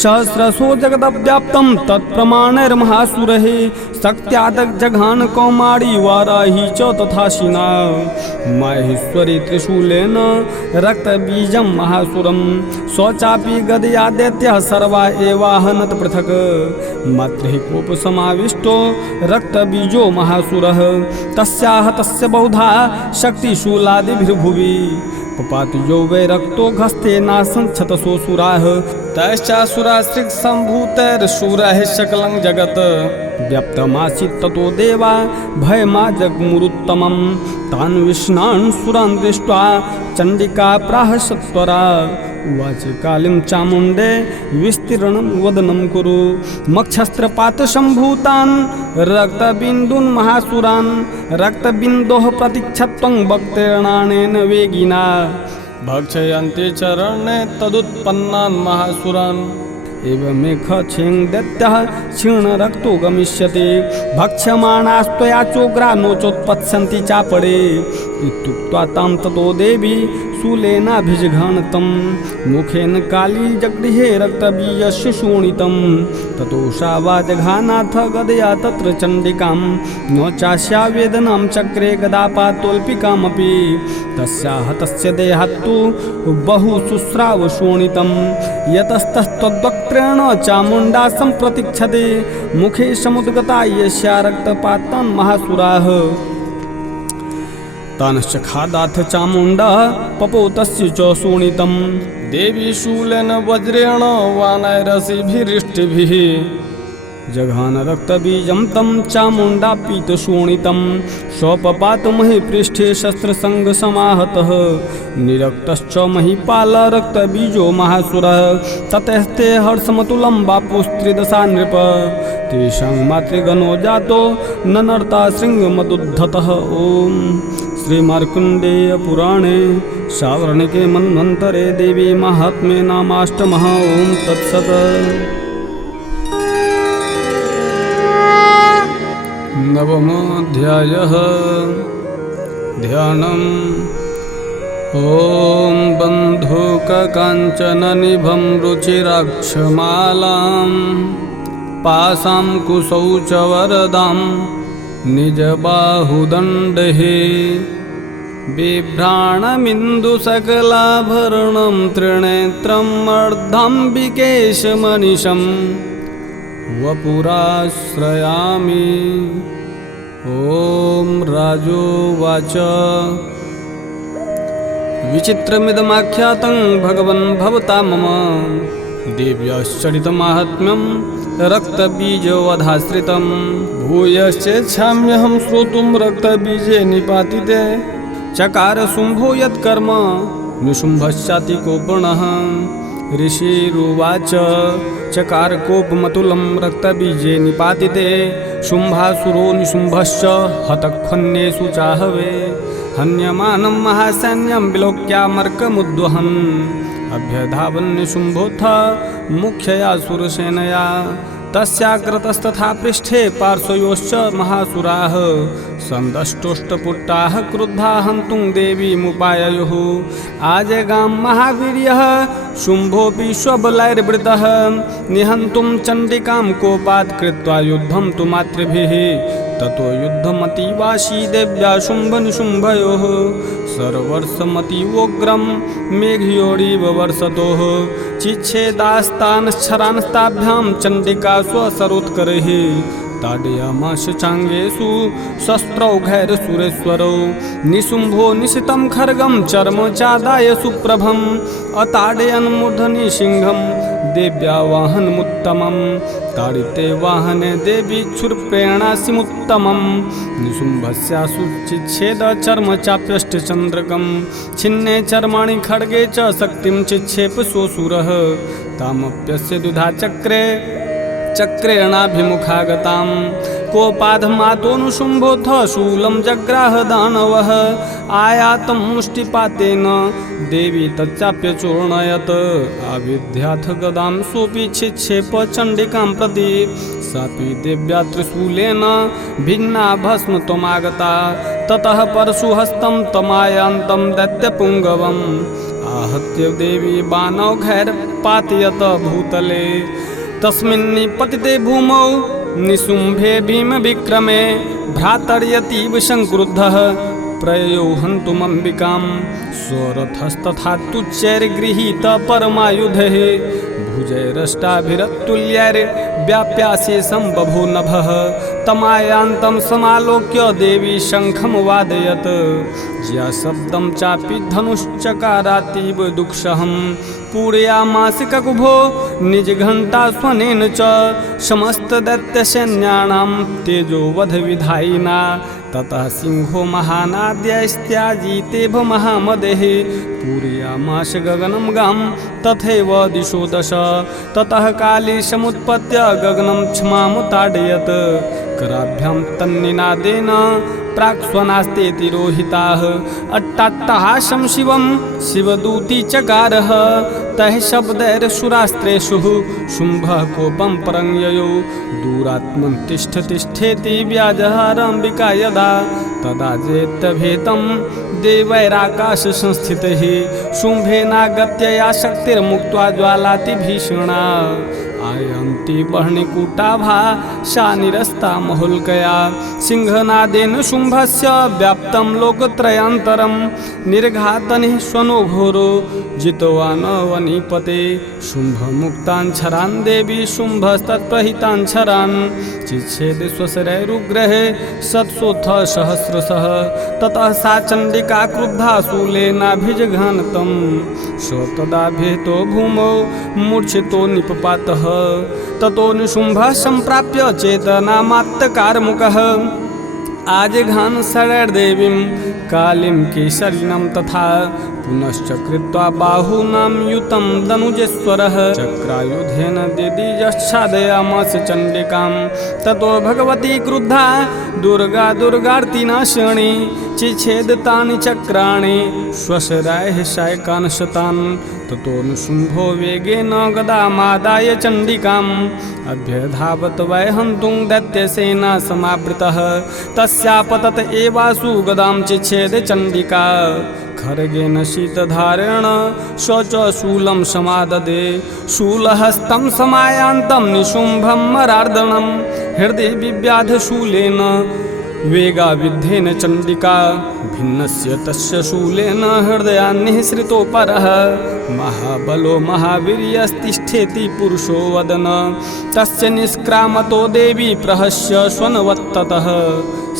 सहस्रशो जगदव्याप्तं तत्प्रमाणैर्महासुरः शक्त्यादग्जघान कौमारी वाराही च तथाशिना माहेश्वरी त्रिशूलेन रक्तबीजं महासुरं स्वचापि गदया दैत्यः सर्वा एवाहनत पृथक् मात्रे कोपसमाविष्टो रक्तबीजो महासुरः तस्याः तस्य बहुधा शक्तिशूलादिभिर्भुवि पपातयो वै रक्तो घस्ते नासन् क्षतसोऽसुराः तैश्चासुरास्त्रिक्सम्भूतैर्शूरैः सकलं जगत् व्याप्तमासीत् ततो देवा भयमा जग्मुरुत्तमं तान् विष्णान् सुरान् दृष्ट्वा चण्डिका प्राह सत्वरा उवाच कालीं चामुण्डे विस्तीर्णं वदनं कुरु मक्षस्त्रपातसम्भूतान् रक्तबिन्दून् महासुरान् रक्तबिन्दोः प्रतीक्षत्वं वक्तेर्णानेन वेगिना भक्षयन्ति चरणे तदुत्पन्नान् महासुरान् एवमेख छिङ् दैत्यः क्षीणरक्तो गमिष्यति भक्ष्यमाणास्त्वया चोग्रा नोचोत्पत्स्यन्ति चापरे इत्युक्त्वा तां ततो देवी शूलेनाभिजघानतं मुखेन काली जगृहे रक्तबीजस्य शोणितं ततो सा वाजघानाथ गदया तत्र चण्डिकां न चास्या वेदनां चक्रे गदापातोल्पिकामपि तस्याः तस्य देहात्तु बहु शुश्रावशोणितं यतस्तस्तद्वक्त्रेण चामुण्डा सम्प्रतीक्षते मुखे समुद्गता यस्या रक्तपातान् महासुराः तानश्च खादाथ चामुण्डा पपोतस्य च शोणितम् देवी शूलेन वज्रेण वानरसिभिरिष्टिभिः जघान रक्तबीजं तं चामुण्डा पीतशोणितं स्वपपात महीपृष्ठे शस्त्रसंगसमाहतः निरक्तश्च महीपाल रक्तबीजो महासुरः ततस्ते हर्षमतुलं बापुस्त्रिदशा नृप तेषां मातृगणो जातो ननर्ता शृङ्गमदुद्धतः। ॐ श्रीमार्कण्डेय पुराणे सावर्णिके मन्वन्तरे देवी महात्म्ये नामाष्टमः। ॐ तत्सत्। नवमोऽध्यायः ध्यानम्। ॐ बन्धुककाञ्चननिभं रुचिराक्षमालां पासां कुशौ च वरदां निजबाहुदण्डैः बिभ्राणमिन्दुसकलाभरणं त्रिनेत्रम् अर्धाम्बिकेशमनिशम् वपुराश्रयामि। ॐ राजोवाच विचित्रमिदमाख्यातं भगवन् भवता मम देव्याश्चरितमाहात्म्यं रक्तबीजवधाश्रितं भूयश्चेच्छाम्यहं श्रोतुं रक्तबीजे निपातिते चकार शुम्भो यत्कर्म निशुम्भश्चातिकोपणः ऋषिरुवाच चकारकोपमतुलं रक्तबीजे निपातिते शुम्भासुरो निशुम्भश्च हतखन्येषु चाहवे हन्यमानं महासैन्यं विलोक्यामर्कमुद्वहन् अभ्यधावन्निशुम्भोऽथ मुख्यया सुरसेनया तस्याग्रतस्तथा पृष्ठे पार्श्वयोश्च महासुराः सन्दष्टोष्टपुट्टाः क्रुद्धा हन्तुं देवीमुपाययुः आजगां महावीर्यः शुम्भोऽपि स्वबलैर्वृतः निहन्तुं चण्डिकां कोपात् कृत्वा युद्धं तु मातृभिः ततो युद्धमतीवाशी देव्या शुम्भनिशुम्भयोः सर्वर्षमतीवोग्रं मेघयोरिव वर्षतोः चिच्छेदास्तानश्चरान्स्ताभ्यां चण्डिका स्वसरोत्करैः ताडयामाश चाङ्गेषु शस्त्रौघैर्सुरेश्वरौ निशुम्भो निशितं खड्गं चर्म चादाय सुप्रभम् अताडयन् मूर्धनि सिंहं देव्या वाहनमुत्तमं ताडिते वाहने देवी क्षुरप्रेरणासिमुत्तमं निशुम्भस्यासु चिच्छेद चर्म चाप्यष्टचन्द्रकं छिन्ने चर्माणि खड्गे च शक्तिं चिक्षेप सोऽसुरः तामप्यस्य दुधा चक्रेणाभिमुखागतां कोपाधमातोऽनुशुम्भोऽथ शूलं जग्राह दानवः आयातं मुष्टिपातेन देवी तच्चाप्यचूर्णयत् आविद्याथ गदां सोऽपि छिक्षेप चण्डिकां प्रति सापि देव्या त्रिशूलेन भिन्ना भस्म त्वमागता ततः परशुहस्तं तमायान्तं दैत्यपुङ्गवम् आहत्य देवी बाणौघैर्पातयत भूतले तस्मिन्निपतिते भूमौ निशुम्भे भीमविक्रमे भ्रातर्यतीव संक्रुद्धः प्रययौ हन्तुमम्बिकां स्वरथस्तथा तुच्चैर्गृहीत परमायुधैः भुजैरष्टाभिरत्तुल्यैर्व्याप्याशेषं बभो नभः तमायान्तं समालोक्य देवी शङ्खं वादयत् ज्या शब्दं चापि धनुश्चकारातीव दुःसहं पूरयामास ककुभो निजघण्टास्वनेन च समस्तदैत्यसैन्यानां तेजोवधविधायिना ततः सिंहो महानाद्यस्त्याजीतेभ महामदेः पूरयामास गगनं गां तथैव दिशो दश ततः काली समुत्पत्य गगनं क्षमामुताडयत् कराभ्यां तन्निनादेन प्राक्स्वनास्ते तिरोहिताः अट्टाट्टहासं शिवं शिवदूती चकारः तैः शब्दैर्सुरास्त्रेषु शुम्भः कोपं परञ्जयो दूरात्मन् तिष्ठ तिष्ठेति व्याजहाराम्बिका यदा तदा जेत्यभेतं देवैराकाशसंस्थितैः शुम्भेनागत्य या शक्तिर्मुक्त्वा ज्वालाति भीषणा आयन्ति बह्निकूटाभा सा निरस्ता महुल्कया सिंहनादेन शुम्भस्य व्याप्तं लोकत्रयान्तरं निर्घातनिः स्वनो घोरो जितवान् वनिपते शुम्भमुक्तान् छरान् देवी शुम्भस्तत्प्रहितान् छरान् चिच्छेद स्वशरैरुग्रहे शतशोऽथ सहस्रशः ततः सा चण्डिका क्रुद्धा शूलेनाभिजघानतं स तदाभ्येतो भूमौ मूर्छितो निपपातः ततो निशुम्भः सम्प्राप्य चेतनामात्तकारमुकः आजघान शरैर्देवीं कालीं केसरिणं तथा पुनश्च कृत्वा बाहूनां युतं दनुजेश्वरः चक्रायुधेन दिदिजच्छादयामास चण्डिकां ततो भगवती क्रुद्धा दुर्गा दुर्गार्तिनाशिनी चिच्छेद तानि चक्राणि स्वशरैः सायकान् शतान् ततोऽनुशुम्भो वेगेन गदामादाय चण्डिकाम् अभ्यधावत् वै हन्तुं दैत्यसेना समावृतः तस्यापतत एवासु गदां चिच्छेद चण्डिका खड्गेन शीतधारेण स च शूलं समाददे शूलहस्तं समायान्तं निशुम्भं मरार्दनं हृदि विव्याध शूलेन वेगाविद्धेन चण्डिका भिन्नस्य तस्य शूलेन हृदयान्निःसृतो परः महाबलो महावीर्यस्तिष्ठेति पुरुषो वदन तस्य निष्क्रामतो देवी प्रहस्य स्वनवत्ततः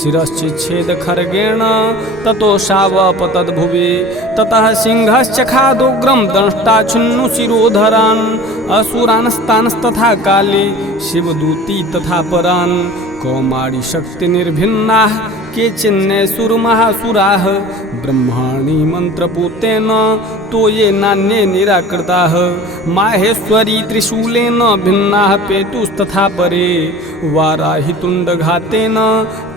शिरश्चिच्छेद खड्गेण ततो शावपतद्भुवि ततः सिंहश्चखादोग्रं दंष्टाच्छिन्नु शिरोधरान् असुरानस्तानस्तथा काली शिवदूती तथा परान् कौमारी शक्ति निर्भिन्नाः केचिन्नैसुरमहासुराः ब्रह्माणि मन्त्रपूतेन तो ये नान्ये निराकृताः माहेश्वरी त्रिशूलेन भिन्नाः पेतुस्तथा परे वाराहितुण्डघातेन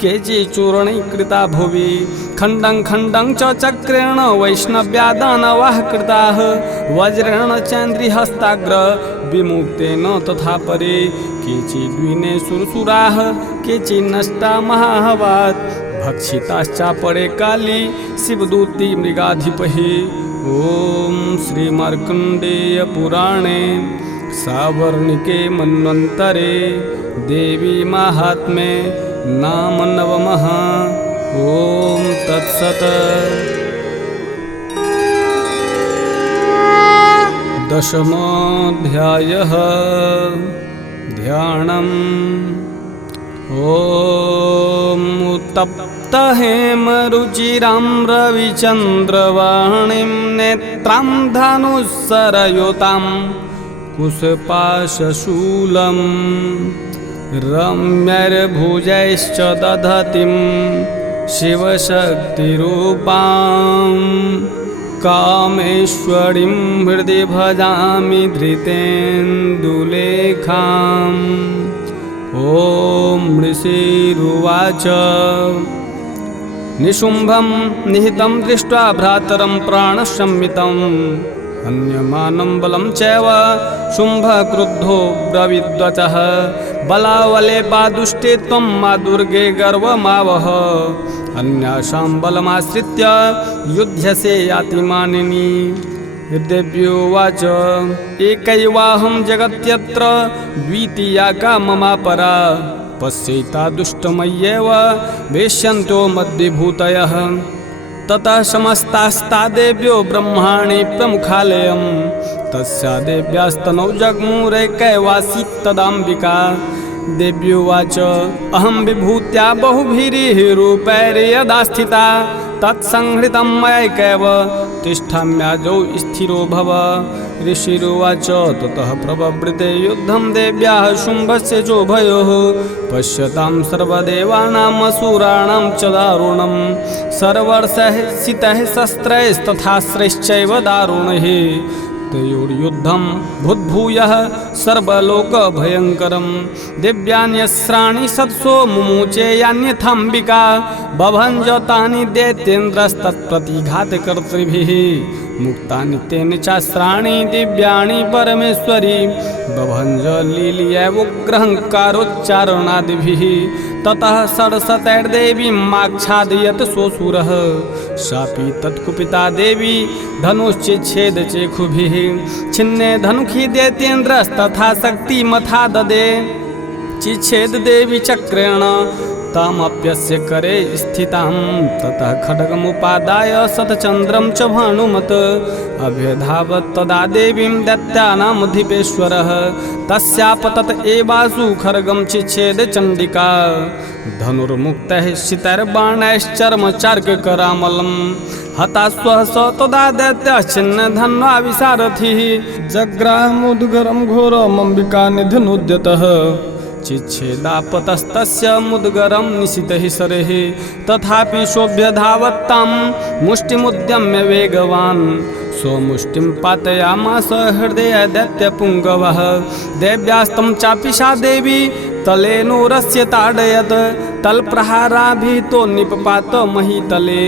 केचि चूर्णीकृता भुवि खण्डं खण्डं च चक्रेण वैष्णव्या दानवाः कृताः वज्रेण चैन्द्रिहस्ताग्र विमुक्तेन तथा परे केचिद्विने सुरसुराः केचिन्नष्टा महाहवात् भक्षिताश्चापरे काली शिवदूती मृगाधिपः ओम श्रीमार्कण्डेय पुराणे सावर्णिके मन्वन्तरे देवी माहात्म्ये नाम नवमः ओम तत्सत्। दशमोऽध्यायः ध्यानम्। ॐ उत्तप्तहेमरुचिरां रविचन्द्रवाणीं नेत्रां धनुस्सरयुतां कुशपाशशूलं रम्यैर्भुजैश्च दधतीं शिवशक्तिरूपां कामेश्वरीं हृदि भजामि धृतेन्दुलेखाम्। ॐ ऋषिरुवाच निशुम्भं निहितं दृष्ट्वा भ्रातरं प्राणसंमितम् हन्यमानं बलं चैव शुम्भः क्रुद्धो ब्रवीद्वचः बलावले पादुष्टे त्वं मा दुर्गे गर्वमावह अन्यासां बलमाश्रित्य युध्यसे यातिमानिनी। देव्योवाच एकैवाहं जगत्यत्र द्वितीया का ममापरा पश्यैता दुष्टमय्येव वेश्यन्तो मद्विभूतयः। ततः समस्तास्ता देव्यो ब्रह्माणि प्रमुखालयं तस्या देव्यास्तनौ जग्मुरेकैवासी तदाम्बिका। देव्योवाच अहं विभूत्या बहुभिरीः रूपैर्यदा स्थिता तत्संहृतं मयैकैव तिष्ठाम्याजौ स्थिरो भव। ऋषिरुवाच ततः प्रववृते युद्धं देव्याः शुम्भस्य चोभयोः पश्यतां सर्वदेवानाम् असुराणां च दारुणं सर्वर्षैः सितैः शस्त्रैस्तथास्त्रैश्चैव दारुणैः तयोर्युद्धं भूद्भूयः सर्वलोकभयङ्करं। दिव्यान्यस्राणि सत्सो मुमुचे यान्यथाम्बिका बभञ्ज तानि दैत्येन्द्रस्तत्प्रतिघातकर्तृभिः मुक्तानि तेन चास्त्राणि दिव्यानि परमेश्वरी बभञ्जलीलैवोग्रहङ्कारोच्चारणादिभिः ततः षड्शतैर्देवीं माक्षादयत् सोऽसुरः सापि तत्कुपिता देवी धनुश्चिच्छेद चेखुभिः छिन्ने धनुखि दैत्येन्द्रस्तथा शक्तिमथा ददे चिच्छेद देवी चक्रेण तामप्यस्य करे स्थितां ततः खड्गमुपादाय शतचन्द्रं च भानुमत् अभ्यधावत् तदा देवीं दैत्यानामधिपेश्वरः तस्यापतत एवासु खड्गं चिच्छेद चण्डिका धनुर्मुक्तैः शितैर्बाणैश्चर्मचार्ककरामलं हताश्वः स तदा दैत्यश्चिन्नधन्वा विसारथिः जग्राहमुद्गरं घोरमम्बिकानिधिनुद्यतः चिच्छेदापतस्तस्य मुद्गरं निशितैः शरैः तथापि सोऽभ्यधावत्तां मुष्टिमुद्यम्य वेगवान् स्वमुष्टिं पातयामास हृदय दैत्यपुङ्गवः देव्यास्तं चापि सा देवी तलेनोरस्य ताडयत् तलप्रहाराभितो निपपात महीतले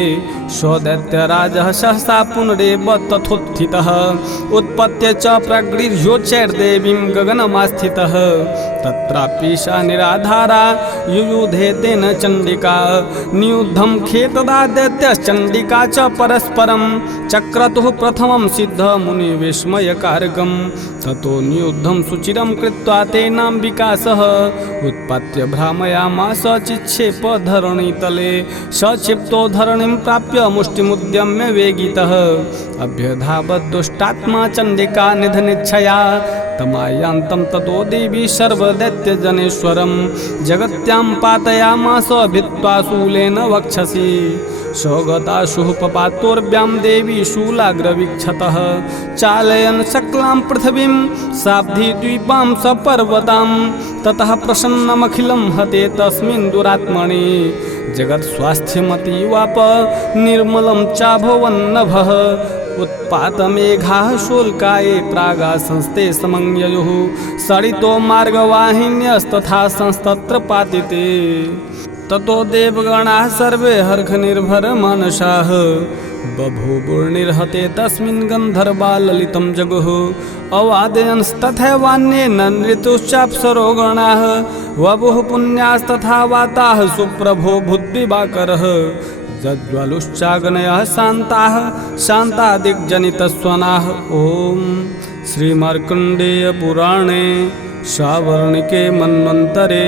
स्वदैत्यराजः सहसा पुनरेव तथोत्थितः उत्पत्य च प्रगृह्योच्चैर्देवीं गगनमास्थितः तत्रापि सा निराधारा युयुधे तेन चण्डिका नियुद्धं खेतदा दैत्यश्चण्डिका च परस्परं चक्रतुः प्रथमं सिद्धमुनिविस्मयकारकं ततो नियुद्धं सुचिरं कृत्वा तेनाम्बिकासः उत्पत्य भ्रामयामास चिक्षेप धरणीतले सक्षिप्तो धरणीं प्राप्य मुष्टिमुद्यम्य वेगितः अभ्यधावद्दुष्टात्मा चण्डिका निधनेच्छया तमायान्तं ततो देवी सर्वदैत्यजनेश्वरं जगत्यां पातयामास भित्त्वा शूलेन वक्षसि स्वगताशुः पपातोर्व्यां देवी शूलाग्रवीक्षतः चालयन् सकलां पृथिवीं साब्धिद्वीपां सपर्वतां ततः प्रसन्नमखिलं हते तस्मिन् दुरात्मनि जगत्स्वास्थ्यमतीवाप निर्मलं चाभवन्नभः उत्पातमेघाः शोल्काये प्रागा संस्ते समङ्ययुः सरितो मार्गवाहिन्यस्तथा संस्तत्र पातिते ततो देवगणाः सर्वे हर्षनिर्भरमानसाः बभूवुर्निर्हते तस्मिन् गन्धर्वा ललितं जगुः अवादयंस्तथैवान्येन नृतुश्चाप्सरो गणाः वपुः पुण्यास्तथा वाताः सुप्रभो भूद्दिवाकरः जज्ज्वलुश्चाग्नयः शान्ताः शान्तादिग्जनितस्वनाः ॐ श्रीमार्कण्डेयपुराणे सावर्णिके मन्वन्तरे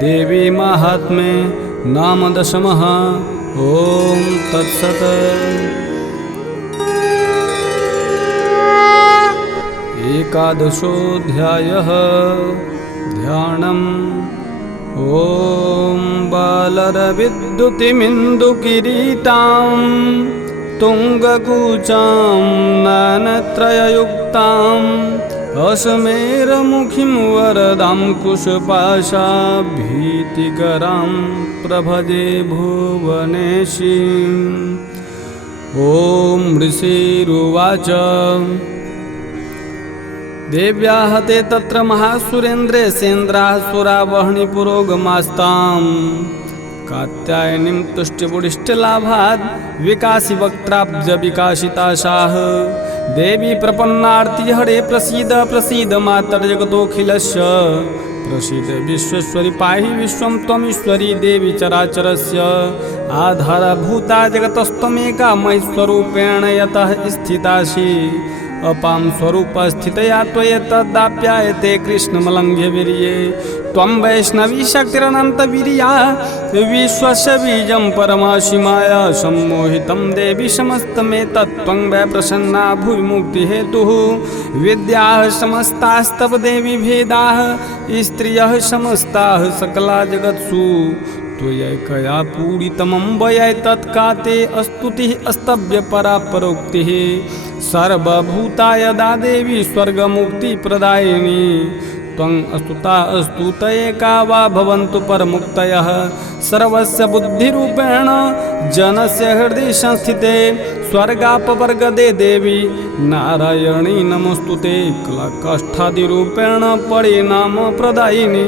देवी माहात्म्ये नाम दशमः ॐ तत्सत् एकादशोऽध्यायः ध्यानम् ॐ बालरविद्युतिमिन्दुकिरीटां तुङ्गकूचां नयनत्रययुक्ताम् असमेरमुखीं वरदां कुशपाशाभीतिकरां प्रभजे भुवनेशीम् ॐ ऋषिरुवाच देव्याः ते तत्र महासुरेन्द्रे सेन्द्राः सुरावह्नि पुरोगमास्ताम् कात्यायनीं तुष्टिपुडिष्टलाभाद् विकासि वक्त्राब्ज विकासिताशाः देवी प्रपन्नार्ति हरे प्रसीद प्रसीद मातर्जगतोऽखिलस्य प्रसीद विश्वेश्वरि पाहि विश्वं त्वमीश्वरी देवी चराचरस्य आधारभूता जगतस्त्वमेका महीस्वरूपेण यतः स्थितासि अपां स्वरूपस्थितया त्वयेतदाप्यायते कृष्णमलङ्घ्यवीर्ये त्वं वैष्णवी शक्तिरनन्तवीर्या विश्वस्य बीजं परमाशिमाया सम्मोहितं देवी समस्तमेतत् त्वं वै प्रसन्ना भुवि मुक्तिहेतुः विद्याः समस्तास्तव देवी भेदाः स्त्रियः समस्ताः सकला जगत्सु त्वयैकया पूरितमं वयैतत्काते स्तुतिः स्तव्यपरा परोक्तिः सर्वभूता यदा देवी स्वर्गमुक्तिप्रदायिनी त्वं स्तुता स्तुतयेका वा भवन्तु परमुक्तयः सर्वस्य बुद्धिरूपेण जनस्य हृदि संस्थिते स्वर्गापवर्गदे देवी नारायणी नमोस्तुते कलाकाष्ठादिरूपेण परिणाम प्रदायिनी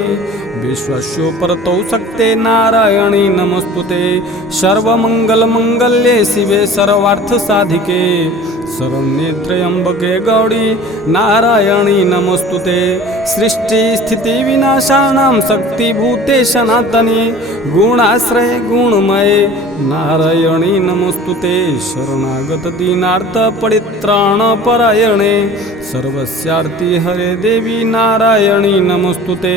विश्वस्योपरतौ शक्ते नारायणी नमोस्तुते सर्वमंगलमंगल्ये शिवे सर्वार्थसाधिके शरण्ये गौड़ी नारायणी नमोस्तुते सृष्टि स्थिति विनाशानां शक्तिभूते सनातनी गुणाश्रय गुणमये नारायणी नमोस्तुते शरणागत दीनार्थ परित्राण परायणे सर्वस्यार्ति हरे देवी नारायणी नमोस्तुते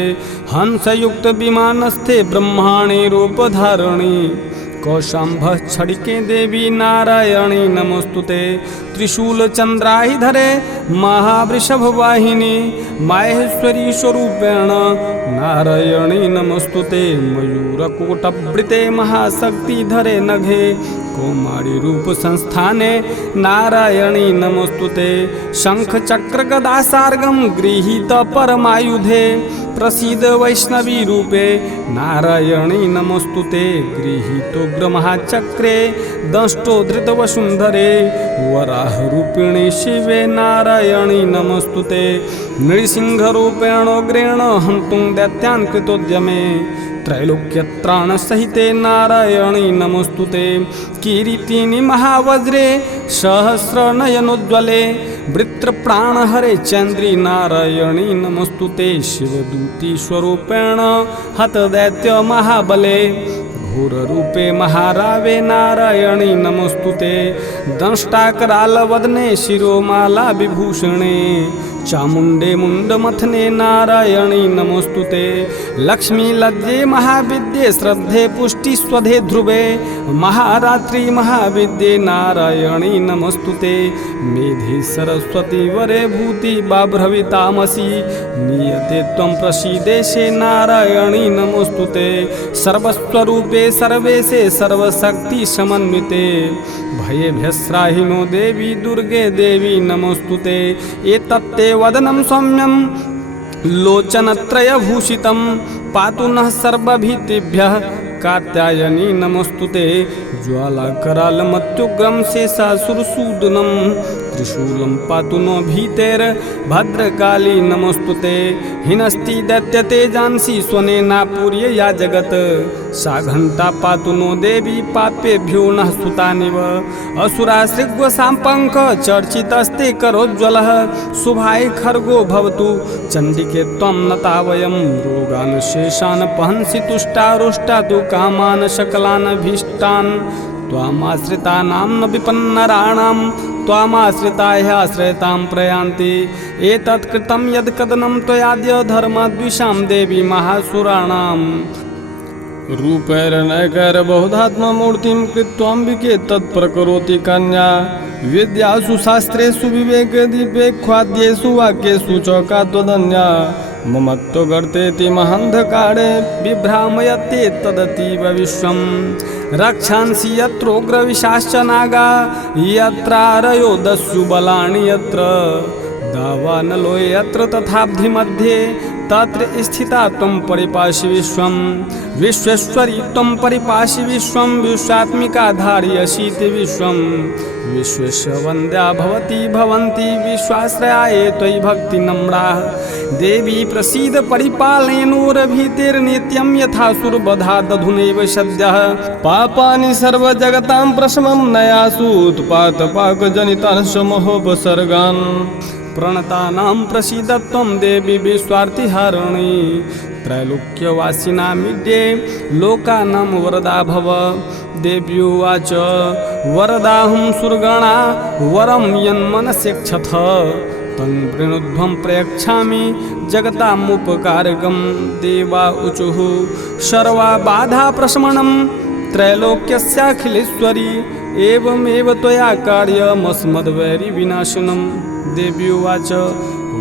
हंसयुक्त विमानस्थे ब्रह्माणी रूपधारिणी कौशाम्भ छड़िके देवी नारायणी नमोस्तुते त्रिशूल चंद्राहिधरे महावृषभ वाहिनी माहेश्वरी स्वरूपेण नारायणी नमोस्तुते मयूरकूटवृते महाशक्तिधरे नघे कौमारी रूप संस्थाने नारायणी नमोस्तुते शंख चक्र गदा सार्गम गृहीत परमायुधे प्रसीद वैष्णवी रूपे नारायणी नमोस्तुते गृहीतोग्र महाचक्रे दंष्टो धृत वसुंधरे वराह रूपिणी शिवे नारायणी नमोस्तुते नृसिंह रूपेणोग्रेण हंतुं दैत्यान् कृतोद्यमे त्रैलोक्यत्राण सहिते नारायणी नमोस्तुते किरीटिनि महावज्रे सहस्रनयनोज्ज्वले वृत्रप्राणहरे चंद्री नारायणी नमोस्तुते शिवदूती स्वरूपेण हतदैत्य महाबले घोर रूपे महारावे नारायणी नमोस्तुते दंष्टाकरालवदने शिरोमाला विभूषणे चामुंडे मुंडमथने नारायणी नमोस्तुते लक्ष्मी लज्जे महाविद्ये श्रद्धे पुष्टि स्वधे ध्रुवे महारात्रि महाविद्ये नारायणी नमोस्तुते मेधे सरस्वती वरे भूति बाभ्रवितामसि नियते त्वं प्रसीदेशे नारायणी नमोस्तुते सर्वस्वरूपे सर्वेशे सर्वशक्ति समन्विते भयेभ्यस्राहिनो देवी दुर्गे देवी नमोस्तुते एतत्ते वदनं सौम्यं लोचनत्रयभूषितं पातु नः सर्वभीतिभ्यः कात्यायनी नमोस्तुते ज्वालाकरालमत्युग्रं शेषासुरसूदनं त्रिशूलं पातु नो भीतेर्भद्रकाली नमोस्तुते हिनस्ति दैत्यतेजांसि स्वनेनापूर्य या जगत् सा घंटा पातु नो देवी पापेभ्यो नः सुतानिव असुरासृग्वसाम्पङ्क चर्चितस्ते करोज्ज्वलः शुभाय खर्गो भवतु चण्डिके त्वं नता वयं रोगान् शेषान् पहंसि तुष्टारुष्टा तु कामान् सकलान् भीष्टान् त्वामाश्रितानां न विपन्नराणां त्वामाश्रितायाश्रयतां प्रयान्ति एतत् कृतं यद्कदनं त्वयाद्य धर्मद्विषां देवी महासुराणाम् रूपैर्नैकैर्बहुधात्ममूर्तिं कृत्वाम्बिके तत्प्रकरोति कन्या विद्यासु शास्त्रेषु विवेकदीपे ख्वाद्येषु वाक्येषु च का त्वदन्या ममत्वगर्तेति महान्धकारे बिभ्रामयते तदतीव विश्वं रक्षांसि यत्रोग्रविशाश्च नागा यत्रारयो दस्यु बलानि यत्र दावानलो यत्र तथाब्धि मध्ये तत्र स्थिता त्वं परिपासि विश्वं विश्वेश्वरी त्वं परिपासि विश्वं विश्वात्मिका धारयसीति विश्वं विश्वेश्वर वन्द्या भवती भवन्ति विश्वाश्रयाये त्वयि भक्ति नम्राः देवी प्रसीद परिपालयनोरभीतिर्नित्यं यथासुरवधा दधुनैव सद्यः पापानि सर्वजगतां प्रशमं नयासु उत्पातपाकजनितान् समहोपसर्गान् प्रणतानां प्रसीद त्वं देवी विश्वार्तिहारिणी त्रैलोक्यवासिनामीड्ये लोकानां वरदा भव देव्युवाच वरदाहं सुरगणा वरं यन्मनस्यक्षथ तं वृणुध्वं प्रयच्छामि जगतामुपकारकं देवा ऊचुः सर्वा बाधा प्रशमनं त्रैलोक्यस्याखिलेश्वरी एवमेव त्वया कार्यमस्मद्वैरि विनाशनं देव्युवाच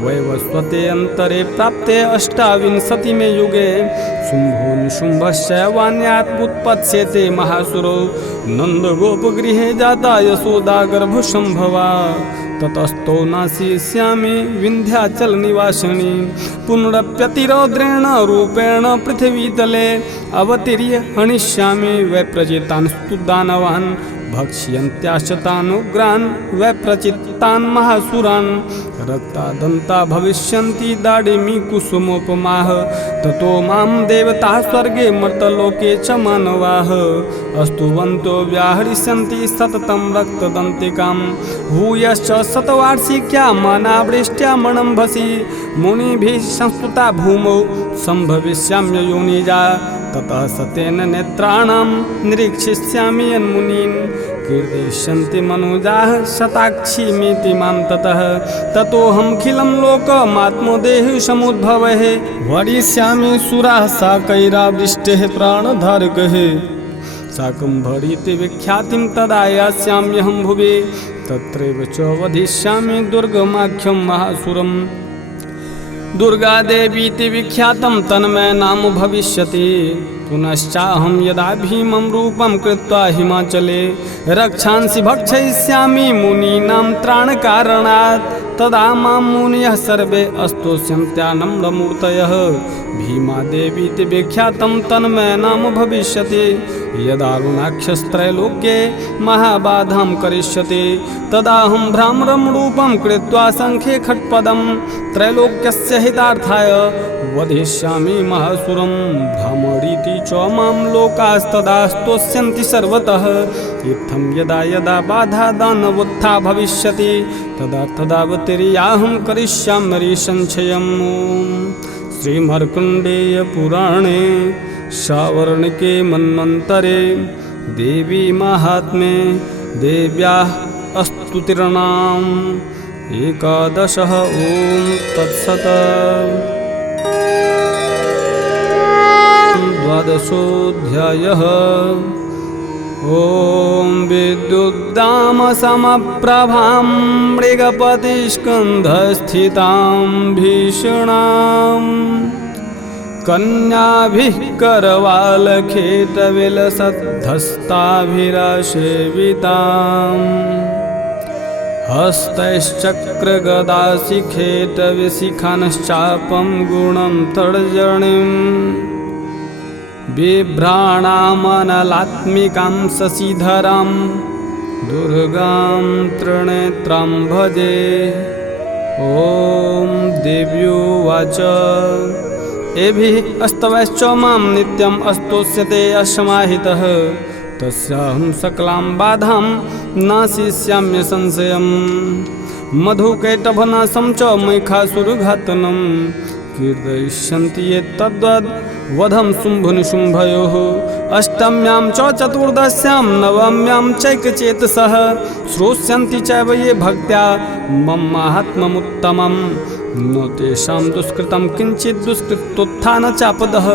वैवस्वते अंतरे प्राप्ते अष्टाविंशतिमे युगे शुंभो निशुंभश्चैवान्यात् उत्पत्स्यते महासुरो नन्दगोपगृहे जाता यशोदागर्भसंभवा ततस्तो नाशिष्यामि विन्ध्याचलनिवासिनी पुनरप्यतिरौद्रेण रूपेण पृथिवीतले अवतीर्य हनिष्यामि वैप्रजेतांस्तु दानवान् भक्ष्यन्त्याश्च तानुग्रान् वैप्रचित्तान् महासुरान् रक्तादन्ता भविष्यन्ति दाडिमी कुसुमोपमाः ततो मां देवताः स्वर्गे मर्तलोके च मानवाः अस्तुवन्तो व्याहरिष्यन्ति सततं रक्तदन्तिकां भूयश्च शतवार्षिक्या मनावृष्ट्या मणम्भसि मुनिभिः संस्तुता भूमौ सम्भविष्याम्ययोनिजा ततः सतेन नेत्राणां निरीक्षिष्यामि यन्मुनीन् कीर्तिष्यन्ति मनुजाः शताक्षीमिति मां ततोऽहमखिलं लोकमात्मदेहि समुद्भवः वरिष्यामि सुराः साकैरावृष्टेः प्राणधारकः शाकम्भरीति विख्यातिं तदा यास्याम्यहं भुवि तत्रैव च वधिष्यामि दुर्गमाख्यं महासुरम् दुर्गादेवीति विख्यातं तन्मय नाम भविष्यति पुनश्चाहं यदा भीमं रूपं कृत्वा हिमाचले रक्षांसि भक्षयिष्यामि मुनीनां त्राणकारणात् तदा मां मुनयः सर्वे स्तोष्यन्त्यानम्रमूर्तयः भीमादेवीति विख्यातं तन्मय नाम भविष्यति यदारुणाक्षस्त्रैलोक्ये महाबाधां करिष्यति तदाहं भ्रामरं रूपं कृत्वा शङ्खे खट्पदं त्रैलोक्यस्य हितार्थाय वधिष्यामि महासुरं भ्रामरीति च मां लोकास्तदा स्तोष्यन्ति सर्वतः इत्थं यदा यदा बाधा दानवोत्था भविष्यति तदा तदावतीर्याहं करिष्यामि संशयम् श्रीमर्कण्डेय पुराणे सावर्णिके मन्वन्तरे देवी महात्म्ये देव्याः स्तुतिर्नाम 11 ओम तत्सत् 12 ओम विद्युद्दामसमप्रभां मृगपतिस्कन्धस्थितां भीषणाम् कन्याभिः करवालखेटविलसद्धस्ताभिरासेविताम् हस्तैश्चक्रगदाशिखेटविशिखानश्चापं गुणं तर्जनीम् बिभ्राणामनलात्मिकां शशिधरां दुर्गां त्रिनेत्रां भजे। ॐ देव्योवाच एभिः स्तवैश्च मां नित्यम् स्तोष्यते असमाहितः तस्याहं सकलां बाधां नाशिष्याम्य संशयम् मधुकैटभनाशं च मैखासुरघातनं कीर्तयिष्यन्ति ये तद्वद् वधं शुम्भनिशुम्भयोः अष्टम्यां च चतुर्दश्यां नवम्यां चैकचेतसः श्रोष्यन्ति चैव ये भक्त्या मम माहात्म्यमुत्तमम् न तेषां दुष्कृतं किञ्चित् दुष्कृतोत्थान चापदः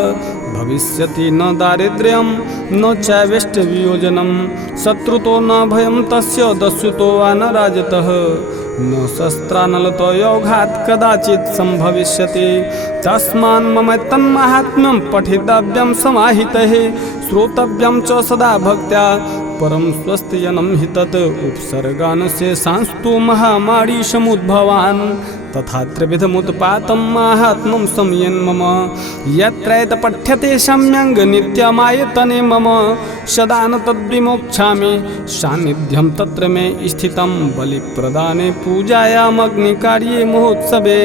भविष्यति न दारिद्र्यं न चैवेष्टवियोजनं शत्रुतो न भयं तस्य दस्युतो वा न राजतः न शस्त्रानलतो योगात् कदाचित् सम्भविष्यति तस्मान् मम तन्माहात्म्यं पठितव्यं समाहितैः श्रोतव्यं च सदा भक्त्या परं स्वस्त्यनं हि तत् उपसर्गान् शेषांस्तु महामारी समुद्भवान् तथा त्रिविधमुत्पातं माहात्म्यं समयन् मम यत्रैत पठ्यते सम्यङ् नित्यमायतने मम सदा न तद्विमोक्षामि सान्निध्यं तत्र मे स्थितं बलिप्रदाने पूजायामग्निकार्ये महोत्सवे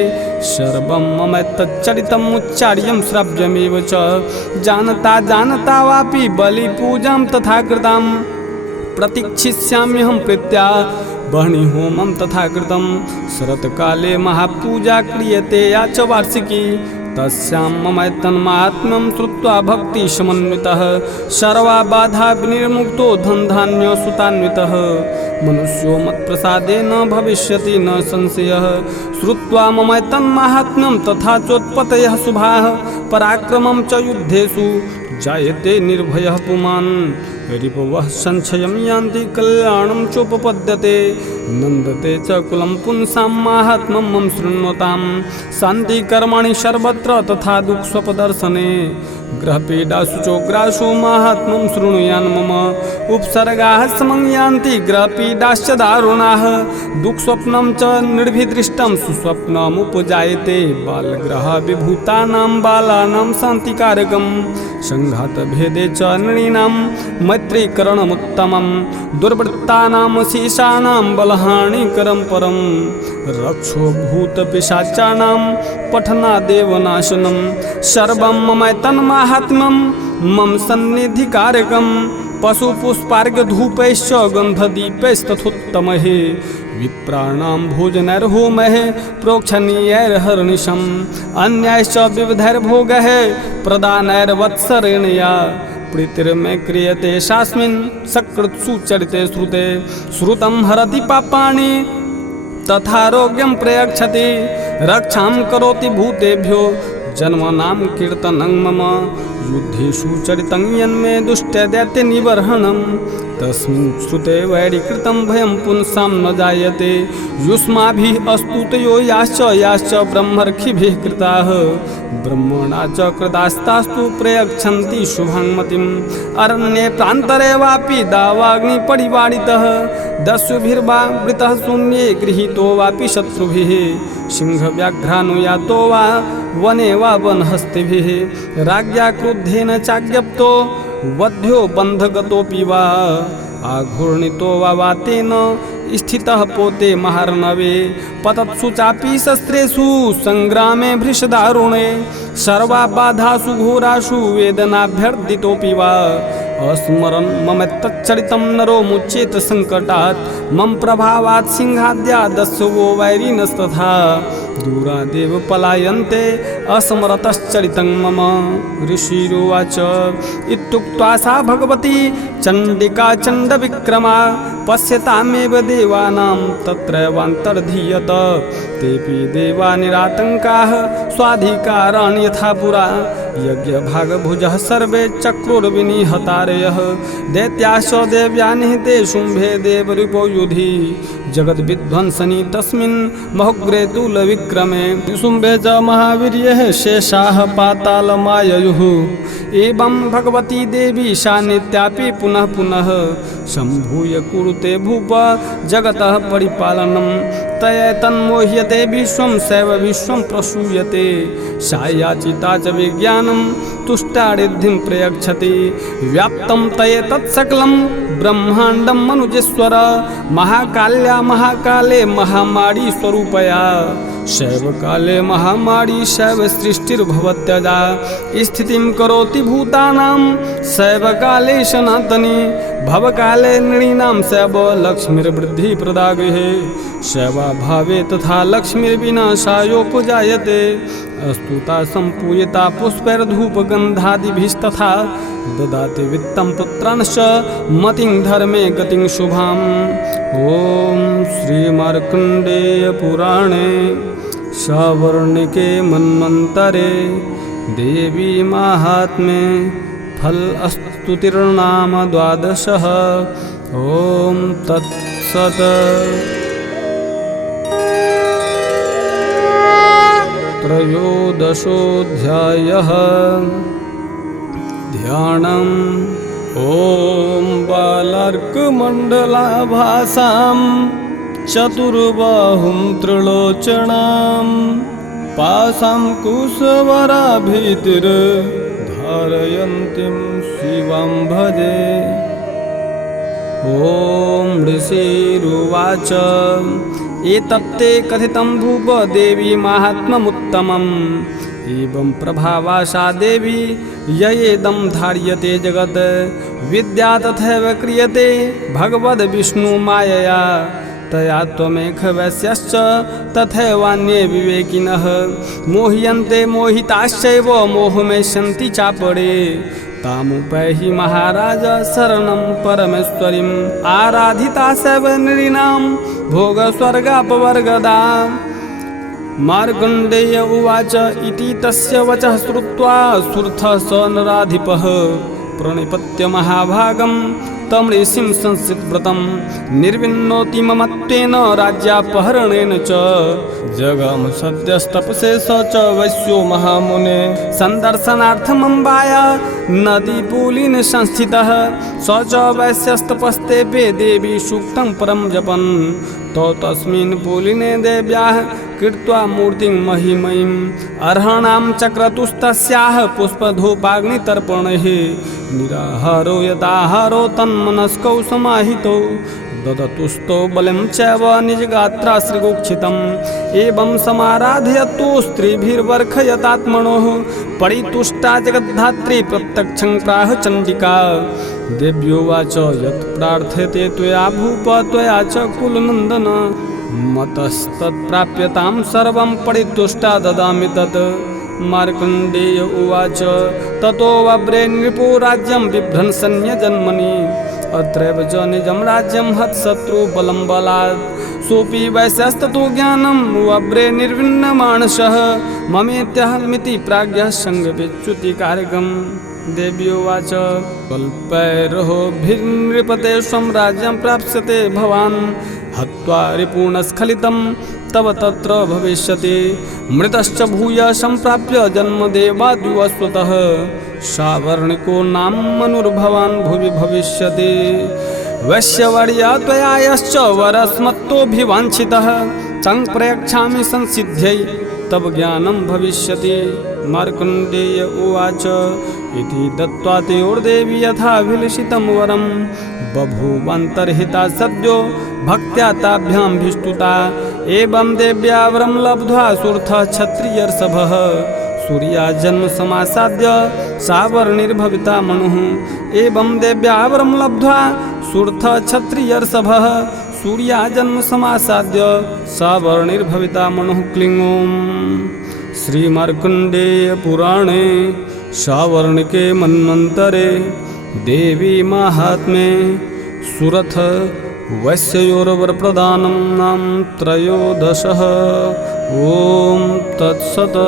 सर्वं मम तच्चरितम् उच्चार्यं श्रव्यमेव च जानता जानता वापि बलिपूजां तथा कृतां प्रतीक्षिष्याम्यहं प्रीत्या बह्निहोमं तथा कृतं शरत्काले महापूजा क्रियते या च वार्षिकी तस्यां मम तन्माहात्म्यं श्रुत्वा भक्तिसमन्वितः सर्वा बाधा विनिर्मुक्तो धनधान्यसुतान्वितः मनुष्यो मत्प्रसादेन भविष्यति न संशयः श्रुत्वा मम तन्माहात्म्यं तथा चोत्पत्तयः शुभाः पराक्रमं च युद्धेषु जायते निर्भयः पुमान् रिपवः संशयं यान्ति कल्याणं चोपपद्यते नन्दते च कुलं पुंसां माहात्म्यं मम शृण्वतां शान्तिकर्माणि सर्वत्र तथा दुःखस्वपदर्शने ग्रहपीडासु चोग्रासु माहात्म्यं शृणुयान् मम उपसर्गाः समं यान्ति ग्रहपीडाश्च दारुणाः दुःस्वप्नं च निर्भिदृष्टं सुस्वप्नमुपजायते बालग्रहविभूतानां बालानां शान्तिकारकं संघातभेदे च नृणां मैत्रीकरणमुत्तमं दुर्वृत्तानां शेषाणां बलहानिकरं परं रक्षो भूतपिशाचानां पठनादेव नाशनं सर्वं ममैतन्माहात्म्यं मम सन्निधिकारकं पशुपुष्पार्घ्यधूपैश्च गन्धदीपैस्तथोत्तमैः विप्राणां भोजनैर्होमैः प्रोक्षणीयैर्हर्निशम् अन्यैश्च विविधैर्भोगैः प्रदानैर्वत्सरेण या प्रीतिर्मे क्रियते शास्मिन् सकृत्सु चरिते श्रुते श्रुतं हरति पापानि तथारोग्यं प्रयच्छति रक्षां करोति भूतेभ्यो जन्मनां कीर्तनं मम युद्धेषु चरितं यन्मे दुष्टदैत्यनिबर्हणं तस्मिन् श्रुते वैरीकृतं भयं पुंसां न जायते युष्माभिः अस्तुतयो याश्च ब्रह्मर्षिभिः कृताः ब्रह्मणा च कृतास्तास्तु प्रयच्छन्ति शुभां मतिम् अरण्ये प्रान्तरे वापि दावाग्निपरिवारितः दस्युभिर्वा वृतः शून्ये गृहीतो वापि शत्रुभिः सिंहव्याघ्रानुयातो वा वने वा वनहस्तिभिः राज्ञा क्रुद्धेन चाज्ञप्तो वध्यो बन्धगतोऽपि वा आघूर्णितो वा वातेन स्थितः पोते महार्णवे पतत्सु चापि शस्त्रेषु संग्रामे भृशदारुणे सर्वा बाधासु घोरासु वेदनाभ्यर्दितोऽपि वा अस्मरन् मम तच्चरितं नरो मुच्येत सङ्कटात् मम प्रभावात् सिंहाद्यादस्यो वैरिणस्तथा दूरादेव पलायन्ते अस्मरतश्चरितं मम ऋषिरुवाच इत्युक्त्वा सा भगवती चण्डिका चण्डविक्रमा पश्यतामेव देवानां तत्रैवान्तर्धीयत तेऽपि देवा निरातङ्काः स्वाधिकारान् यथा पुरा यज्ञभागभुजः सर्वे चक्रुर्विनिहतारयः दैत्याश्च देव्यानिहते शुम्भे देवरिपो युधि जगद्विध्वंसनि तस्मिन् महोग्रे तुलविक्रमे शुम्भे च महावीर्यः शेषाः पातालमाययुः एवं भगवती देवी सा नित्यापि पुनः पुनः सम्भूय कुरुते भूप जगतः परिपालनं तयैतन्मोह्यते विश्वं सैव विश्वं प्रसूयते सा याचिता च विज्ञानं तुष्टारिद्धिं प्रयच्छति व्याप्तं तयेतत्सकलं ब्रह्माण्डं मनुजेश्वर महाकाल्या महाकाले महामारी स्वरूपया शैव काले महामारी शैव सृष्टिर्भवत्यजा स्थितिं करोति भूतानां शैव काले सनातनी भवकाले नृणां शैव लक्ष्मीर्वृद्धि प्रदा गृहे शैवाभावे तथा लक्ष्मीर्विनाशायोपजायते स्तुता सम्पूयिता पुष्पैर्धूपगन्धादिभिस्तथा ददाति वित्तं पुत्रांश्च मतिं धर्मे गतिं शुभाम् ॐ श्रीमार्कण्डेयपुराणे सवर्णिके मन्वन्तरे देवी माहात्म्ये फलस्तुतिर्नाम 12 ॐ तत्सत् त्रयोदशोऽध्यायः ध्यानम् ॐ बालार्कमण्डलाभासां चतुर्बाहुं त्रिलोचनां पासां कुशवराभीतिर्धारयन्तीं शिवां भजे ॐ ऋषिरुवाच एतत्ते कथितं भूप देवी माहात्म्यमुत्तमम् एवं प्रभावा सा देवी ययेदं धार्यते जगत् विद्या तथैव क्रियते भगवद्विष्णुमायया तया त्वमेकवैश्यश्च तथैवान्ये विवेकिनः मोह्यन्ते मोहिताश्चैव मोहमे सन्ति चापरे तामुपैहि महाराज शरणं परमेश्वरीम् आराधिता सैव नृणां भोगस्वर्गापवर्गदा मार्कण्डेय उवाच इति तस्य वचः श्रुत्वा सुर्थः स नराधिपः प्रणिपत्य महाभागं तमृषिं संसितव्रतं निर्विन्नोति ममत्वेन राज्यापहरणेन च जगम सद्यस्तपसे स च वैश्यो महामुने सन्दर्शनार्थमम्बाय नदीपूलिन संस्थितः स च वैश्यस्तपस्ते देवी सूक्तं परं जपन् तो तस्मिन् पूलिने देव्याः कृत्वा मूर्तिं महिमयीम् अर्हणां चक्रतुस्तस्याः पुष्पधूपाग्नितर्पणैः निराहारो यदाहारो तन्मनस्कौ समाहितो ददतुस्तो बलं चैव निजगात्रा श्रीगुक्षितम् एवं समाराधयतो स्त्रीभिर्वर्खयतात्मनोः परितुष्टा जगद्धात्री प्रत्यक्षं प्राह चण्डिका देव्योवाच यत् प्रार्थ्यते त्वया भूप त्वया च कुलनन्दन मतस्तत्प्राप्यतां सर्वं परितुष्टा ददामि तत् मार्कण्डेय उवाच ततो वव्रे नृपो राज्यं बिभ्रंसन्यजन्मनि अत्रैव च निजं राज्यं हतशत्रुबलं बलात् सोऽपि वैश्यस्ततो ज्ञानं वव्रे निर्विण्णमानसः ममेत्यहमिति प्राज्ञः सङ्गविच्युतिकारकम् देव्योवाच कल्पैर्होभिर्नृपते स्वं राज्यं प्राप्स्यते भवान् हत्वा रिपूर्णस्खलितं तव तत्र भविष्यति मृतश्च भूय सम्प्राप्य जन्मदेवाद्युवस्वतः सावर्णिको नाम मनुर्भवान् भुवि भविष्यति वैश्यवर्या त्वया यश्च वरस्मत्तोऽभिवाञ्छितः तं प्रयच्छामि संसिद्ध्यै तव ज्ञानं भविष्यति मार्कण्डेय उवाच इति दत्त्वा तयोर्देवी यथाभिलषितं वरं बभूवन्तर्हिता सद्यो भक्त्या ताभ्यामभिष्टुता एवं देव्या वरं लब्ध्वा सुर्थः क्षत्रियर्षभः सूर्या जन्म समासाद्य सावर्णिर्भविता मनुः एवं देव्या वरं लब्ध्वा सुर्थः क्षत्रियर्षभः सूर्या जन्म समासाद्य सावर्णिर्भविता मनुः क्लीं ॐ श्रीमार्कण्डेय पुराणे सावर्णिके मन्वन्तरे देवी माहात्म्ये सुरथ वैश्ययोर्वरप्रदानं नाम 13 ॐ तत्सत्।